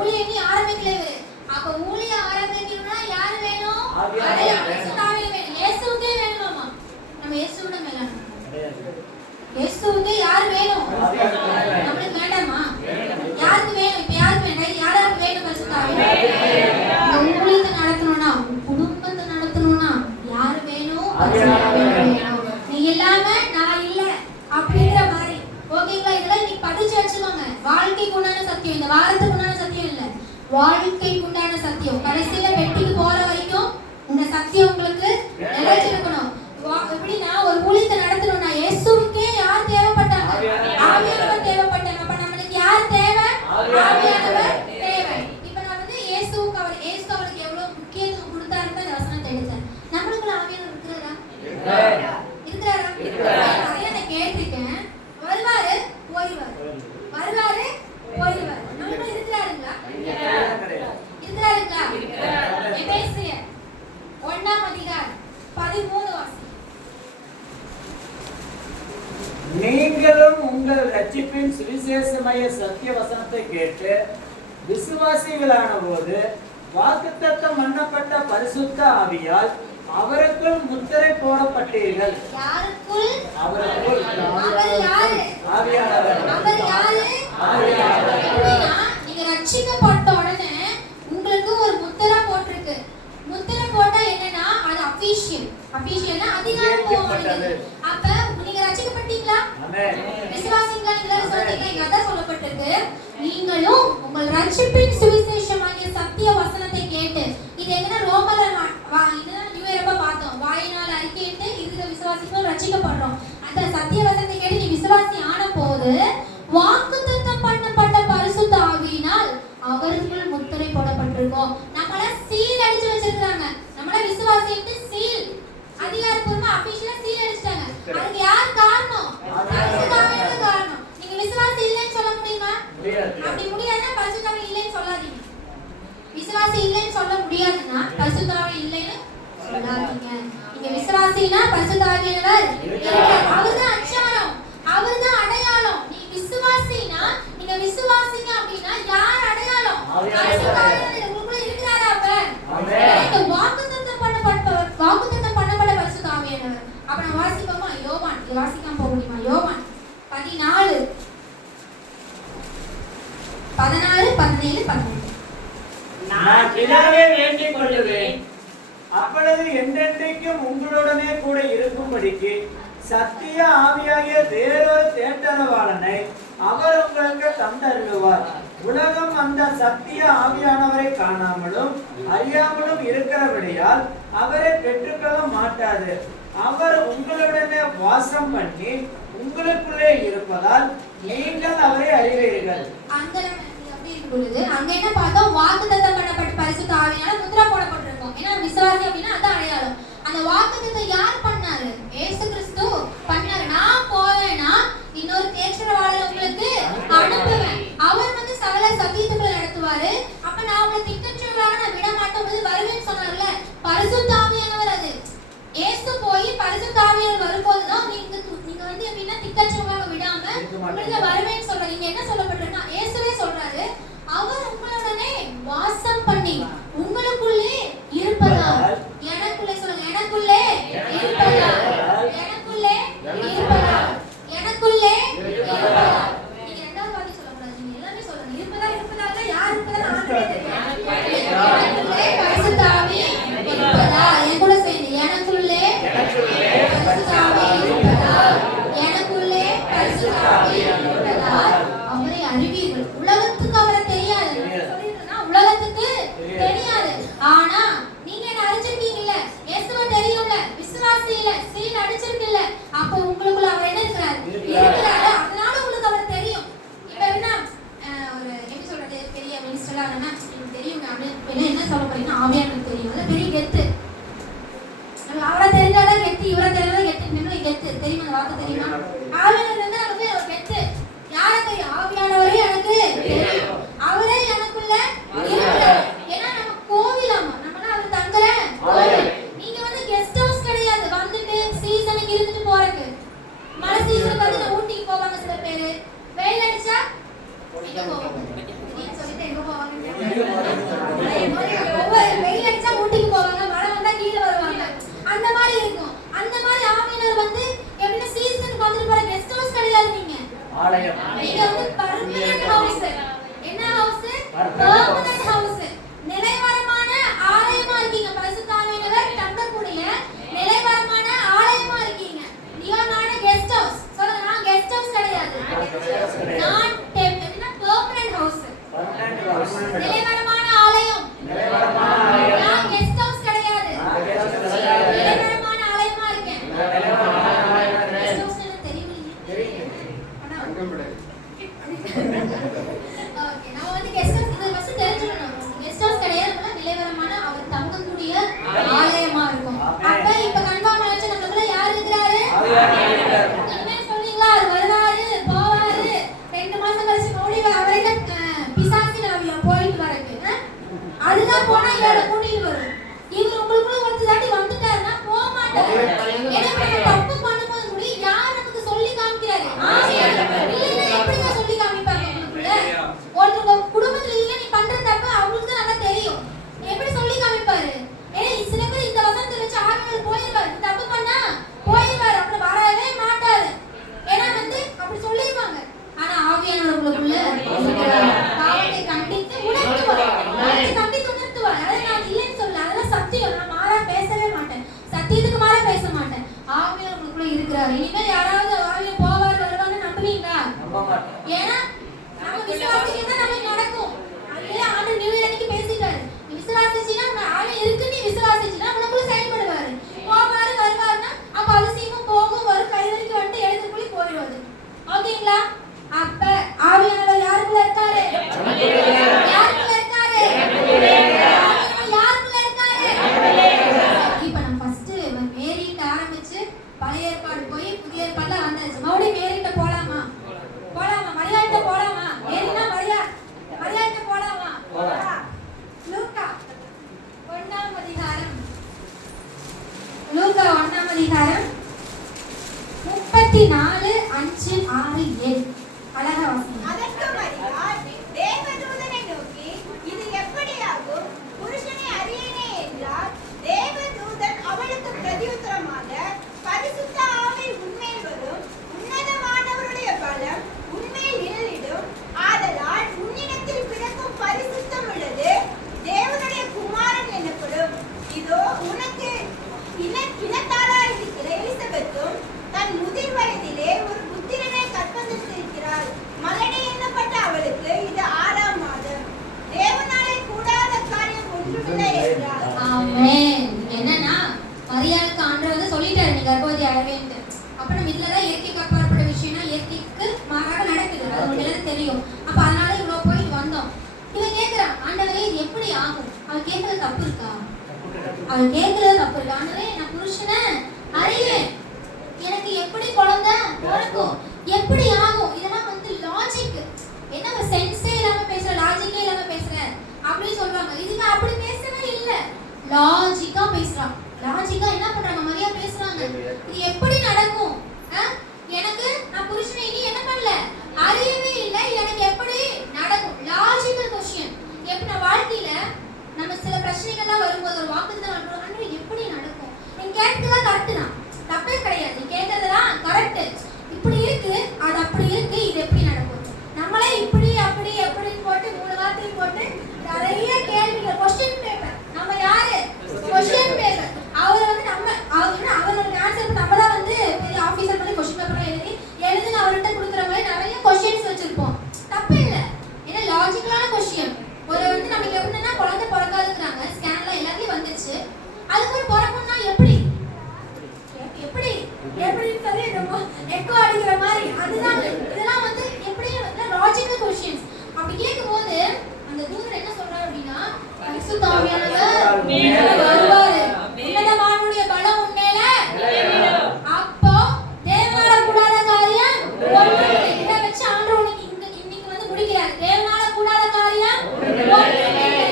ஊழியம் ஆரம்பிக்கல. அப்ப ஊழியம் ஆரம்பிக்கணும்னா யார் வேணும்? பரிசுத்தாவியே வேணும். இயேசுவே வேணுமாமா? நம்ம இயேசுவோட மேலான இயேசுவே யார் வேணும்? நமக்கு வேண்டாமா? யாருக்கு வேணும்? இப்ப யாருக்கு வேணும்? யாருக்கு வேணும் பரிசுத்தாவியே? இந்த ஊழியத்தை நடத்தணும்னா, குடும்பத்தை நடத்தணும்னா யார் வேணும்? பரிசுத்தாவியே வேணும். நீ இல்லாம நான் இல்ல அப்படிங்கிற மாதிரி. ஓகேங்களா? இதெல்லாம் இன்னைக்கு பதிச்சு வச்சுக்கோங்க. வாழ்க்கைக்கு உண்டான சத்தியம். இந்த வாரத்துக்கு உண்டான சத்தியம் இல்ல, வாழ்க்கைக்கு உண்டான சத்தியம். கடைசியில வெட்டிக்கு போற வரைக்கும் இந்த சத்தியம் உங்களுக்கு நிலைச்சிருக்கணும். எப்படின்னா ஒரு ஊழியத்தை நடத்தணும்னா இயேசுவுக்கே யார் தேவைப்பட்டாங்க? ஆவியானவர் தேவைப்பட்டாங்க. அப்ப நம்மளுக்கு யார் தேவை? ஆவியானவர் தேவை. இப்ப நான் வந்து இயேசு அவருக்கு எவ்வளவு முக்கியத்துவம் கொடுத்தாருன்னு இந்த வசனத்தை எடுத்தேன். நம்மளுக்கு ஆவியானவர் இருக்கிறாரா? நிறைய நான் கேட்டிருக்கேன். வருவாரு போயிடுவாரு, வருவாரு போயிடுவாரு. நம்ம இருக்கிறாருங்களா? எபேசியர் 1ஆம் அதிகாரம் 13 வாசி. நீங்களும் உங்கள் ரட்சிப்பின் சுவிசேஷமய சத்திய வசனத்தை கேட்டு விசுவாசிகளான போது வாக்குத்தத்தம் பண்ணப்பட்ட பரிசுத்த ஆவியால் அவருக்குள் முத்திரை போடப்பட்டீர்கள். யாருக்குள்? அவருக்குள். அவர் யாரு? ஆவியானவர். அவர் யாரு? ஆவியானவர். எப்படின்னா நீங்க ரட்சிக்கப்பட்ட உடனே உங்களுக்கு ஒரு முத்திரை போட்டிருக்கு. முத்திரை போட்டா என்னன்னா அது அபிஷியல்னா அதிகாரத்துவமானது. அப்ப நீங்க ரட்சிக்கப்பட்டீங்களா? ஆமென். விசுவாசிங்களா? நீங்க சொல்றீங்க. இங்க அதான் சொல்லப்பட்டிருக்கு. நீங்களும் உங்கள் ரட்சிப்பின் சுவிசேஷமாகிய சத்திய வசனத்தை கேட்டு, இது எங்கனா ரோமர் இதுதான் நியூ இயர்ப்ப பார்த்தோம். வாயினால் அறிக்கையிட்டு இதுல விசுவாசிப்போம் ரட்சிக்கப்படுறோம். அந்த சத்திய வசனத்தை கேட்டு நீ விசுவாசி ஆன போது வாக்குத்தத்தம் பண்ணப்பட்ட பரிசுத்த ஆவியினால் அவருக்குள் முத்திரை போடப்பட்டிருக்கோம். நம்மள சீல் அடிச்சு வச்சிருக்காங்க. நம்மள விசுவாசிட்டு சீல் அதிகாரப்பூர்வமா அபிஷியலா சீல் அடிச்சிட்டாங்க. அதுக்கு யார் காரணம்? பரிசுத்த ஆவியானவர் காரணம். நீங்க விசுவாசி இல்லைன்னு சொல்ல முடியுமா? அப்படி முடியாதுன்னா பரிசுத்த ஆவி இல்லைன்னு சொல்லாதீங்க. விசுவாசி இல்லைன்னு சொல்ல முடியாதுன்னா பரிசுத்த ஆவி இல்லைன்னு சொல்லாதீங்க. நீங்க விசுவாசினா பரிசுத்த ஆவியானவர் இருக்கார். அவர்தான் அச்சாரம், அவர்தான் அடையாளம். நீ விசுவாசினா, நீங்க விசுவாசிங்க அப்படின்னா யார் அடையாளம்? பரிசுத்த ஆவியானவர் உங்களுக்குள்ள இருக்கிறாரா? அப்ப ஆமென். வாக்குத்தத்தம் பண்ணப்பட்ட பரிசுத்த ஆவியானவர். அப்ப நான் வாசிப்போமா? யோவான், வாசிக்காம போக முடியுமா? யோவான் 14 17 18. நான் பிதாவை வேண்டிக் கொள்ளுவேன், அப்பொழுது என்றென்றைக்கும் உங்களுடனே கூட இருக்கும்படிக்கு சத்திய ஆவியாகிய வேறொரு தேற்றரவாளனை அவர் உங்களுக்கு தந்தருளுவார். உலகம் அந்த சத்திய ஆவியானவரை காணாமலும் அறியாமலும் இருக்கிறபடியால் அவரை பெற்றுக்கொள்ள மாட்டாது. அவர் உங்களுடனே வாசம் பண்ணி உங்களுக்குள்ளே இருப்பதால் நீங்கள் அவரை அறிவீர்கள். அங்க என்ன பார்த்தோம்? வாக்குத்தத்தம் பண்ணப்பட்ட பரிசுத்த ஆவியானவர் முத்திரை போடப்பட்டிருக்கும். இருக்கும். ஏன்னா விசுவாசி அப்படின்னா அதான் அடையாளம். அந்த வாக்குத்தத்தத்தை யார் பண்ணாரு? இயேசு கிறிஸ்து பண்ணாரு. நான் போவேன்னா இன்னொரு தேற்றரவாளர் உங்களுக்கு அனுப்புவேன். அவர் வந்து சகல சத்தியத்துக்குள்ள நடத்துவாரு. அப்ப நான் உங்களை திக்கற்றவர்களாக நான் விட மாட்டேன் வருவேன்னு சொன்னார்ல, பரிசுத்த ஆவியானவர். அது இயேசு போய் பரிசுத்த ஆவியானவர் வரும்போதுதான் நீங்க வந்து எப்படின்னா திக்கற்றவர்களாக விடாம உங்களுக்கு வருவேன்னு சொல்றாரு. நீங்க என்ன சொல்லப்பட்டிருக்கா? இயேசுவே சொல்றாரு, அவர் உங்களுடனே வாசம் பண்ணி உங்களுக்குள்ளே இருப்பதால், எனக்குள்ளே சொல்லுங்க, எனக்குள்ளே இருப்பதால், எனக்குள்ளே இருப்பதால், எனக்குள்ளே இருப்பதால். நீங்க ரெண்டாவது வார்த்தை சொல்லக்கூடாது, நீங்க எல்லாமே சொல்லணும். இருப்பதால் இருப்பதால் யார் இருப்பதால் ஆண்டவரே தெரியும். எனக்குள்ளே பரிசுத்த ஆவி இருப்பதால், என் கூட சேர்ந்து எனக்குள்ளே பரிசுத்த ஆவி இருப்பதால், எனக்குள்ளே பரிசுத்த ஆவி இருப்பதால் அவரை அறிவீர்கள். உலகத்துக்கு அவரை தெரியாது. சொல்லிட்டுனா உலகத்துக்கு தெரியாது. ஆனா நீங்க என்ன அறிஞ்சிருக்கீங்கல்ல, இயேசுவை தெரியும்ல, விசுவாசி இல்ல, சீல் அடிச்சிருக்கீங்கல்ல, அப்ப உங்களுக்குள்ள அவர் என்ன இருக்கிறார்? இருக்கிறாரு. அதனால உங்களுக்கு அவர் தெரியும். இப்ப என்ன ஒரு எப்படி சொல்றது, பெரிய மினிஸ்டரா இருந்தா எனக்கு தெரியுங்க அப்படின்னு என்ன சொல்ல போறீங்கன்னா ஆவியானவருக்கு தெரியும். அது பெரிய கெத்து. அவரை தெரிஞ்சாதான் கெத்து, இவரை தெரிஞ்சாதான் கெத்து. கெத்து தெரியுமா? அந்த வார்த்தை தெரியுமா? ஆவியானவர் வந்து நமக்கு ஒரு கெத்து. யாரை தெரியும்? ஆவியானவரே எனக்கு தெரியும். அவரே எனக்குள்ள இருக்கிறார். ஏன்னா நம்ம கோவிலாமா, நம்மள அவர் தங்குற கோவில். நீங்க வந்து கெஸ்ட் ஹவுஸ் கிடையாது. வந்துட்டு சீசனுக்கு இருந்துட்டு போறதுக்கு. மழை சீசனுக்கு வந்து ஊட்டிக்கு போவாங்க சில பேரு. வெயில் அடிச்சா எங்க போவாங்க? நீங்க சொல்லிட்டு எங்க போவாங்க? வெயில் அடிச்சா ஊட்டிக்கு போவாங்க, மழை வந்தா கீழே வருவாங்க. அந்த மாதிரி இருக்கும். அந்த மாதிரி ஆவியானவர் வந்து எப்படின்னா சீசனுக்கு வந்துட்டு போற கெஸ்ட் ஹவுஸ் கிடையாது. நீங்க ஆலயம். நீங்க வந்து பெர்மனன்ட் ஹவுஸ். என்ன ஹவுஸ்? Permanent house. நிலைவரமான ஆலயமா இருக்கீங்க. பரிசுத்த ஆவியானவர் தங்கக்கூடிய நிலைவரமான ஆலயமா இருக்கீங்க. நீங்க நானே கெஸ்ட் ஹவுஸ். சொல்லுங்க, நான் கெஸ்ட் ஹவுஸ் கிடையாது. நான் என்ன பெர்மனன்ட் ஹவுஸ். நிலைவரமான ஆலயம். நான் கெஸ்ட் ஹவுஸ் கிடையாது. நிலைவரமான ஆலயமா இருக்கேன். கெஸ்ட் ஹவுஸ் எனக்கு தெரியும். ஓகே, நம்ம வந்து கெஸ்ட் ஹவுஸ் இது ஃபர்ஸ்ட் தெரிஞ்சுக்கணும். கெஸ்ட் ஹவுஸ் கிடையாது, நிலைவரமான அவர் தங்கக்கூடிய ஆலயமா இருக்கும். அப்ப இப்ப கன்ஃபார்ம் ஆச்சு நமக்குள்ள யார் இருக்கிறாரு? இனிமே சொன்னீங்களா அவர் வருவாரு போவாரு 2 மாசம் கழிச்சு மறுபடியும் அவரே பிசாசின் ஆவியா போயிட்டு வரக்கு. அதுதான் போனா இவரை கூட்டிட்டு வரும். இவர் உங்களுக்குள்ள ஒருத்தர் தாண்டி வந்துட்டாருன்னா போக மாட்டாரு. ஏன்னா நம்ம தப்பு பண்ணும்போது கூட யார் நமக்கு சொல்லி காமிக்கிறாரு? இல்லைன்னா எப்படிங்க சொல்லி காமிப்பாங்க உங்களுக்குள்ள? ஒருத்தவங்க குடும்பத்துல இல்ல நீ பண்ற தப்பு அவங்களுக்கு தான் நல்லா தெரியும். எப்படி சொல்லி காமிப்பாரு? ஏன்னா சில பேர் இந்த வசனத்தை வச்சு ஆவியானவர் போயிடுவாரு, தப்பு பண்ணா போயிடுவாரு, அப்புறம் வரவே மாட்டாரு. ஏன்னா வந்து அப்படி சொல்லிடுவாங்க. ஆனா ஆவியானவர் உங்களுக்குள்ள பாவத்தை கண்டித்து உணர்த்துவார். கண்டித்து உணர்த்துவார். அதை நான் இல்லைன்னு சொல்ல, அதெல்லாம் சத்தியம். நான் மாறா பேசவே மாட்டேன், சத்தியத்துக்கு மாறா பேச மாட்டேன். ஆவியானவர் உங்களுக்குள்ள இருக்கிறாரு. இனிமேல் யாராவது ஆவியானவர் போவார் வருவாங்க நம்புவீங்களா? ஏன்னா நம்ம விசுவாசிக்கிறதா நமக்கு நடக்கும். அதுல ஆண்டு நியூ இயர் அன்னைக்கு பேசிட்டாரு, நீ விசுவாசிச்சினா உங்க ஆவியா இருக்கு, நீ விசுவாசிச்சினா உனக்குள்ள செயல்படுவாரு. போவாரு வருவாருன்னா அப்ப அதிசயமும் போகும் வரும், கை வரைக்கும் வந்துட்டு எழுதுக்குள்ளே போயிடுவாரு. ஓகேங்களா? அப்ப ஆவியானவர் யாருக்குள்ள இருக்காரு? யாருக்குள்ள இருக்காரு? ஆவியானவர் யாருக்குள்ள இருக்காரு? இப்ப நம்ம ஃபர்ஸ்ட் மேரிட்ட ஆரம்பிச்சு பழைய ஏற்பாடு போய் புதிய ஏற்பாடுல வந்தாச்சு. மறுபடியும் மேரிட்ட போலாமா? போலாமா? மரியாதை போலாமா? மேரினா மரியாதை போலாமா? லூக்கா 1ஆம் அதிகாரம் 34 5 6 7 அழகா வாசிங்க. அதற்கு மரியாள் தேவதூதனை நோக்கி, இது எப்படியாகும்? புருஷனை அறியேனே என்றார். தேவதூதன் அவளுக்கு பிரதியுத்தரமாக, பரிசுத்த ஆவி உன்மேல் வரும், உன்னதமானவருடைய பலம் உன்மேல் நிழலிடும். ஆதலால் உன்னிடத்தில் பிறக்கும் பரிசுத்தம் உள்ளது தேவனுடைய குமாரன் எனப்படும். இதோ உனக்கு இனத்தாராய் இருக்கிற எலிசபெத்தும் தன் முதிர் வயதிலே ஒரு புத்திரனை கற்பந்திருக்கிறாள். மலடி எண்ணப்பட்ட அவளுக்கு இது 6ஆம் மாதம். தேவனாலே கூடாத காரியம் ஒன்றுமில்லை என்றார். ஆமென். என்னன்னா மரியாளுக்கு ஆண்டவர் வந்து சொல்லிட்டாரு நீ கர்ப்பவதி ஆகவேன்னு. அப்ப நம்ம இதுலதான் இயற்கைக்கு அப்பாற்பட்ட விஷயம்னா இயற்கைக்கு மாறாக நடக்குது, அது உங்களுக்கு தெரியும். அப்ப அதனால இவ்வளவு போய் வந்தோம். இவன் கேட்கிறான், ஆண்டவரே இது எப்படி ஆகும்? அவன் கேட்கறது தப்பு இருக்கா? அவர் கேட்கறது தப்பு இல்லை. ஆண்டவரே நான் புருஷனை அறியேன், எனக்கு எப்படி குழந்தை பிறக்கும், எப்படி ஆகும், இதெல்லாம் வந்து லாஜிக் என்ன ஒரு சென்ஸே இல்லாம பேசுற, லாஜிக்கே இல்லாம பேசுற அப்படின்னு சொல்றாங்க. இதுங்க அப்படி பேசவே இல்லை, லாஜிக்கா பேசுறாங்க. லாஜிக்கா என்ன பண்றாங்க, மரியா பேசுறாங்க. இது எப்படி நடக்கும், எனக்கு நான் புருஷனை இனி என்ன பண்ணல அறியவே இல்லை, எனக்கு எப்படி நடக்கும், லாஜிக்கல் கொஸ்டின். எப்படி நான் வாழ்க்கையில நம்ம சில பிரச்சனைகள்லாம் வரும்போது ஒரு வாக்குதான் வரும்போது எப்படி நடக்கும், நீங்க கேட்கறதெல்லாம் கரெக்ட் தான், தப்பே கிடையாது, நீ கேட்கறதெல்லாம் கரெக்ட். இப்படி இருக்கு, அது அப்படி இருக்கு, இது எப்படி நடக்கும், நம்மளே இப்படி அப்படி எப்படின்னு போட்டு 3 வார்த்தை போட்டு நிறைய கேள்விகள், கொஸ்டின் பேப்பர். நம்ம யாரு, கொஸ்டின் பேப்பர். அவர் வந்து அவரோட ஆன்சர் நம்ம தான் வந்து பெரிய ஆபீசர் பண்ணி கொஸ்டின் பேப்பர்லாம் எழுதி அவர்கிட்ட கொடுக்குற மாதிரி நிறைய கொஸ்டின்ஸ் வச்சிருப்போம். தப்பு இல்லை, ஏன்னா லாஜிக்கலான கொஸ்டின். ஒரு வந்து நமக்கு எப்படின்னா குழந்தை பிறக்காதுங்கிறாங்க, ஸ்கேன்ல எல்லாத்தையும் வந்துருச்சு, அதுக்கு ஒரு பிறக்கும்னா எப்படி எப்படி எப்படின்னு சொல்லி எக்கோ அடிக்கிற மாதிரி, அதுதான் இதெல்லாம் வந்து எப்படி லாஜிக்கல் கொஸ்டின்ஸ். அப்படி கேட்கும்போது அந்த தூதர் என்ன சொல்றாரு அப்படின்னா, பரிசுத்த ஆவியானவர் வருவாரு, உன்னதமானுடைய பலம் உன்மேல, அப்போ தேவனால கூடாத காரியம் ஒன்றுமில்லை. இதை வச்சு ஆண்டவர் இன்னைக்கு வந்து முடிக்கிறார், தேவனால கூடாத காரியம் ஒன்றுமில்லை.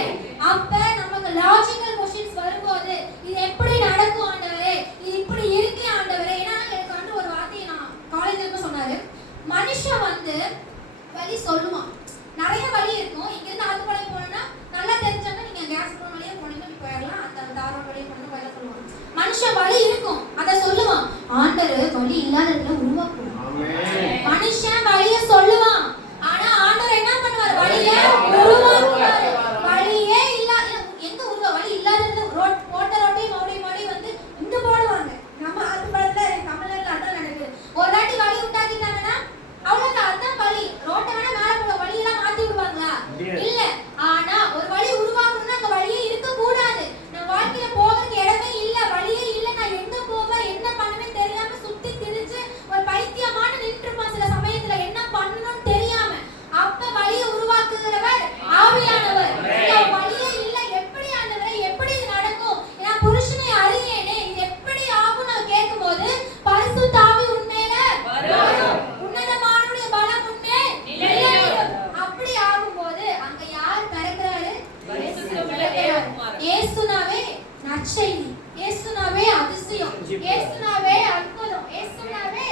அப்ப நமக்கு லாஜிக்கல் கொஸ்டின்ஸ் வரும்போது இது எப்படி நடக்கும் ஆண்டவரே, இது இப்படி இருக்கே ஆண்டவரே. ஏன்னா எனக்கு வந்து ஒரு வார்த்தையை நான் காலேஜ்ல சொன்னாரு, மனுஷன் வந்து வழி சொல்லுவான், நிறைய வழி இருக்கும். இங்க இருந்து ஆத்துப்பாளையம் போனோம்னா நல்லா தெரிஞ்சவங்க நீங்க கேஸ் போன வழியா போனீங்கன்னா போயிடலாம், அந்த தாரோட வழியா போனோம்னா வேலை சொல்லுவாங்க. மனுஷன் வழி இருக்கும், அதை சொல்லுவான். ஆண்டவர் வழி இல்லாத இடத்துல உருவாக்குவான். மனுஷன் வழிய சொல்லுவான், ஆனா ஆண்டவர் என்ன பண்ணுவார், வழிய உருவாக்குவார். வழியே இல்ல, எங்க உருவா வழி இல்லாத ரோட் போட்ட ரோட்டையும் மறுபடியும் வந்து இங்க போடுவாங்க. நம்ம ஆத்துப்பாளையத்துல தமிழ்நாட்டுல அதான் நடக்குது. ஒரு வாட்டி வழி உண்டாக்கிட்டாங்கன்னா அவ்வளவுதான், அதான் வழி. ரோட்டை வேணா மேல போட, வழியெல்லாம் மாத்தி விடுவாங்களா, இல்ல. ஆனா ஒரு வழி உருவாக்கணும்னா அந்த வழியே இருக்க கூடாது. நான் வாழ்க்கையில போகிறதுக்கு இடமே இல்ல, வழியே இல்ல, நான் எங்க போவேன் என்ன பண்ணுவேன் தெரியாம சுத்தி திரிஞ்சு ஒரு பைத்தியமான நின்றுப்பான் சில சமயத்துல, என்ன பண்ணணும்னு தெரியாம. அப்ப வழியை உருவாக்குகிறவர் ஆவியானவர். வழியே இல்ல, எப்படி ஆண்டவரே, எப்படி இது நடக்கும், நான் புருஷனை அறியேனே, இது எப்படி ஆகும் நான் கேட்கும்போது பரிசுத்த ஆவி உண்மையில வரும், உன்னதமானுடைய பலம் உண்மை நிலைநிற்கும். அப்படி ஆகும்போது அங்க யார் பிறக்கிறாரு, இயேசுனாவே நற்செய்தி, இயேசுனாவே அதிசயம், இயேசுனாவே அற்புதம், இயேசுனாவே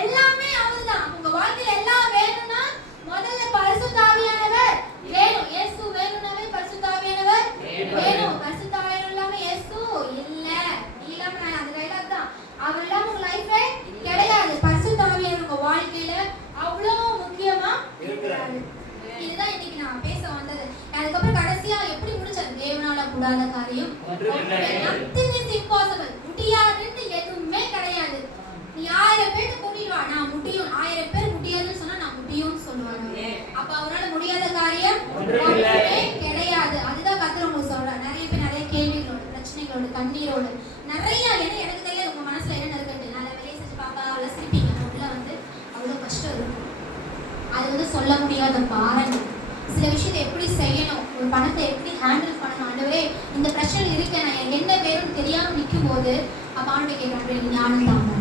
எல்லாமே அவர்தான். உங்க வாழ்க்கையில எல்லாம் வேணும்னா முதல்ல பரிசுத்த ஆவியானவர் வேணும். இயேசு வேணும்னாவே பரிசுத்த ஆவியானவர் வேணும். பரிசுத்த ஆவியானவர் இல்லாம இயேசு இல்ல, நீ இல்லாம நான் அந்த டைலாக் தான், அவர் இல்லாம உங்க லைஃபே கிடையாது. பரிசுத்த ஆவியானவர் உங்க வாழ்க்கையில அவ்வளவு முக்கியமா இருக்கிறாரு. இதுதான் இன்னைக்கு நான் பேச வந்தது. அதுக்கப்புறம் கடைசியா எப்படி முடிச்சாரு, தேவனால கூடாத காரியம் nothing is impossible, முடியாதுன்னு எதுவுமே கிடையாது. நீ 1000 பேருக்கு கூட்டிட்டு வா, நான் முடியும், 1000 பேர் முடியாதுன்னு சொன்னா நான் முடியும்னு சொல்லுவாங்க. அப்ப அவரால முடியாத காரியம் ஒன்றுமே கிடையாது. அதுதான் கர்த்தர் உங்களுக்கு சொல்றாரு. நிறைய பேர் நிறைய கேள்விகளோட, பிரச்சனைகளோட, கண்ணீரோட நிறைய, எனக்கு தெரியாது உங்க மனசுல என்ன இருக்குன்னு. நான் வெளியே செஞ்சு பாப்பா அவளை சிரிப்பீங்க, உள்ள வந்து அவ்வளவு கஷ்டம் இருக்கும். அது வந்து சொல்ல முடியாத பாருங்க, சில விஷயத்தை எப்படி செய்யணும், ஒரு பணத்தை எப்படி ஹேண்டில் பண்ணணும். ஆண்டவரே இந்த பிரச்சனை இருக்கு, நான் என்ன வேணும்னு தெரியாம நிற்கும் போது அப்ப ஆண்டு கேட்கறாங்க, ஞானம் தாங்க.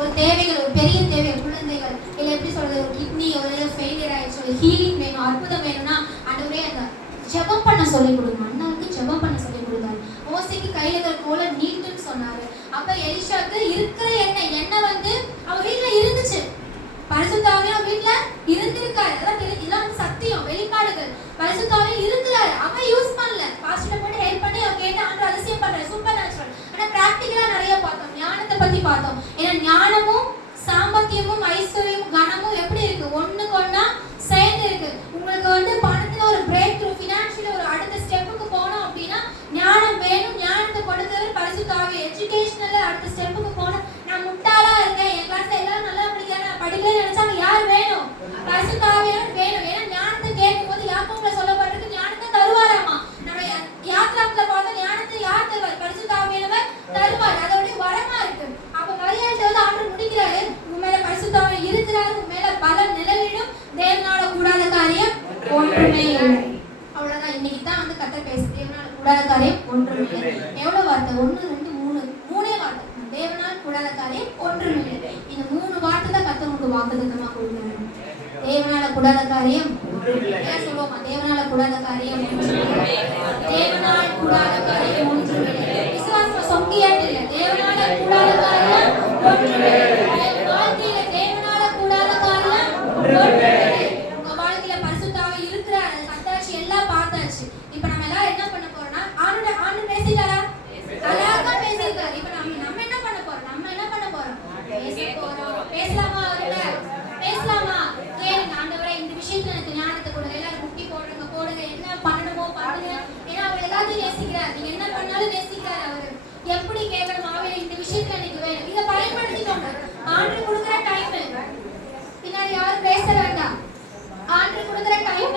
ஒரு தேவைகள், ஒரு பெரிய தேவைகள், குழந்தைகள், இல்லை எப்படி சொல்றது, ஒரு கிட்னி ஒரு ஃபெயிலியர் ஆயிடுச்சு, ஒரு ஹீலிங் வேணும், அற்புதம் வேணும்னா ஆண்டவரே அந்த ஜெபம் பண்ண சொல்லி கொடுங்க. அண்ணாவுக்கு ஜெபம் பண்ண சொல்லி கொடுத்தாரு. மோசேக்கு கையில இருக்கிற கோலை நீட்டுன்னு சொன்னாரு. அப்ப எலிஷாக்கு இருக்கிற எண்ணெய் வந்து அவ வீட்டுல இருந்துச்சு, பரிசுத்த ஆவியானவர் வீட்டுல இருந்திருக்காரு. இதெல்லாம் சத்தியம், வெளிப்பாடுகள். பரிசுத்த ஆவியானவர் இருக்கிறாரு, அவன் யூஸ் பண்ணல. பாஸ்டர் போட்டு ஹெல்ப் பண்ணி அவ கேட்டு ஆண்டவர் அதிசயம் பண்றாரு, சூப்பர் நேச்சுரல். ஆனா பிராக்டிகலா நிறைய பார்த்தோம், ஞானத்தை பத்தி பார்த்தோம். ஏன்னா ஞானமும் சாமர்த்தியமும் ஐஸ்வர்யமும் கனமும் எப்படி இருக்கு, ஒண்ணுக்கு ஒண்ணா சேர்ந்து இருக்கு. உங்களுக்கு வந்து பணத்துல ஒரு பிரேக் த்ரூ, ஃபினான்ஷியல் ஒரு அடுத்த ஸ்டெப்புக்கு போகணும் அப்படின்னா ஞானம் வேணும். ஞானத்தை கொடுத்தவர் பரிசுத்த ஆவி. எஜுகேஷனல்ல அடுத்த ஸ்டெப்புக்கு போகணும். நான் முட்டாளா இருக்கேன், என் கிளாஸ்ல எல்லாரும் நல்லா படிக்கலன்னு நினைச்சாங்க, யார் வேணும், பரிசுத்த ஆவியானவர் வேணும். ஏன்னா ஞானத்தை கேட்கும் போது யாக்கோபுல சொல்லப்பட்டிருக்கு, ஞானத்தை தருவாராமா. நம்ம யாத்ராக்ல பார்த்தா ஞானத்தை யார் தருவார், பரிசுத்த ஆவியானவர் தருவார். அதோட வரமா இருக்கு. அப்ப மரியாதை வந்து ஆண்டவர் முடிக்கிறாரு, உங்க மேல பரிசுத்த ஆவியானவர் இருக்கிறாரு, உங்க மேல பலம் நிழலிடும், தேவனால கூடாத காரியம் ஒன்றுமே இல்லை. அவ்வளவுதான். இன்னைக்கு தான் வந்து கர்த்தர் பேச, தேவனால கூடாத காரியம் ஒன்றுமே இல்லை. கூடாத காரியம் ஒன்றுமில்லை. இந்த 3 வார்த்தை தான் கர்த்தர் உங்களுக்கு வாக்குத்தத்தமா கொடுக்கிறாரு. தேவனால கூடாத காரியம் ஏன் சொல்லுவோமா? தேவனால கூடாத காரியம் தேவனால் கூடாத காரியம் ஒன்றுமில்லை. விசுவாசம் சொங்கியாட்டு இல்லை. தேவனால கூடாத காரியம் ஒன்றுமில்லை. வாழ்க்கையில தேவனால கூடாத காரியம் ஒன்றுமில்லை. உங்க வாழ்க்கையில பரிசுத்தாவே இருக்கிறார். அது கத்தாச்சு, எல்லாம் பார்த்தாச்சு. இப்ப நம்ம எல்லாரும் என்ன பண்ண போறோம்னா, ஆண்டு பேசிட்டாரா? அழகா பேசிட்டாரு. இப்ப நம்ம என்ன பண்ண போறோம்? பேச போறோம். பேசலாமா? அவர்கிட்ட பேசலாமா? கேளுங்க. ஆண்டவரே, இந்த விஷயத்துல எனக்கு ஞானத்தை கொடுங்க. எல்லாரும் முட்டி போடுங்க. என்ன பண்ணணுமோ பண்ணுங்க. ஏன்னா அவர் எல்லாத்தையும் நேசிக்கிறார். நீங்க என்ன பண்ணாலும் நேசிக்கிறார் அவரு. எப்படி கேட்கணும்? ஆவியில இந்த விஷயத்துல எனக்கு வேணும். இதை பயன்படுத்திக்கோங்க. ஆண்டு கொடுக்குற டைம் பின்னாடி யாரும் பேச வேண்டாம். ஆண்டு கொடுக்குற டைம்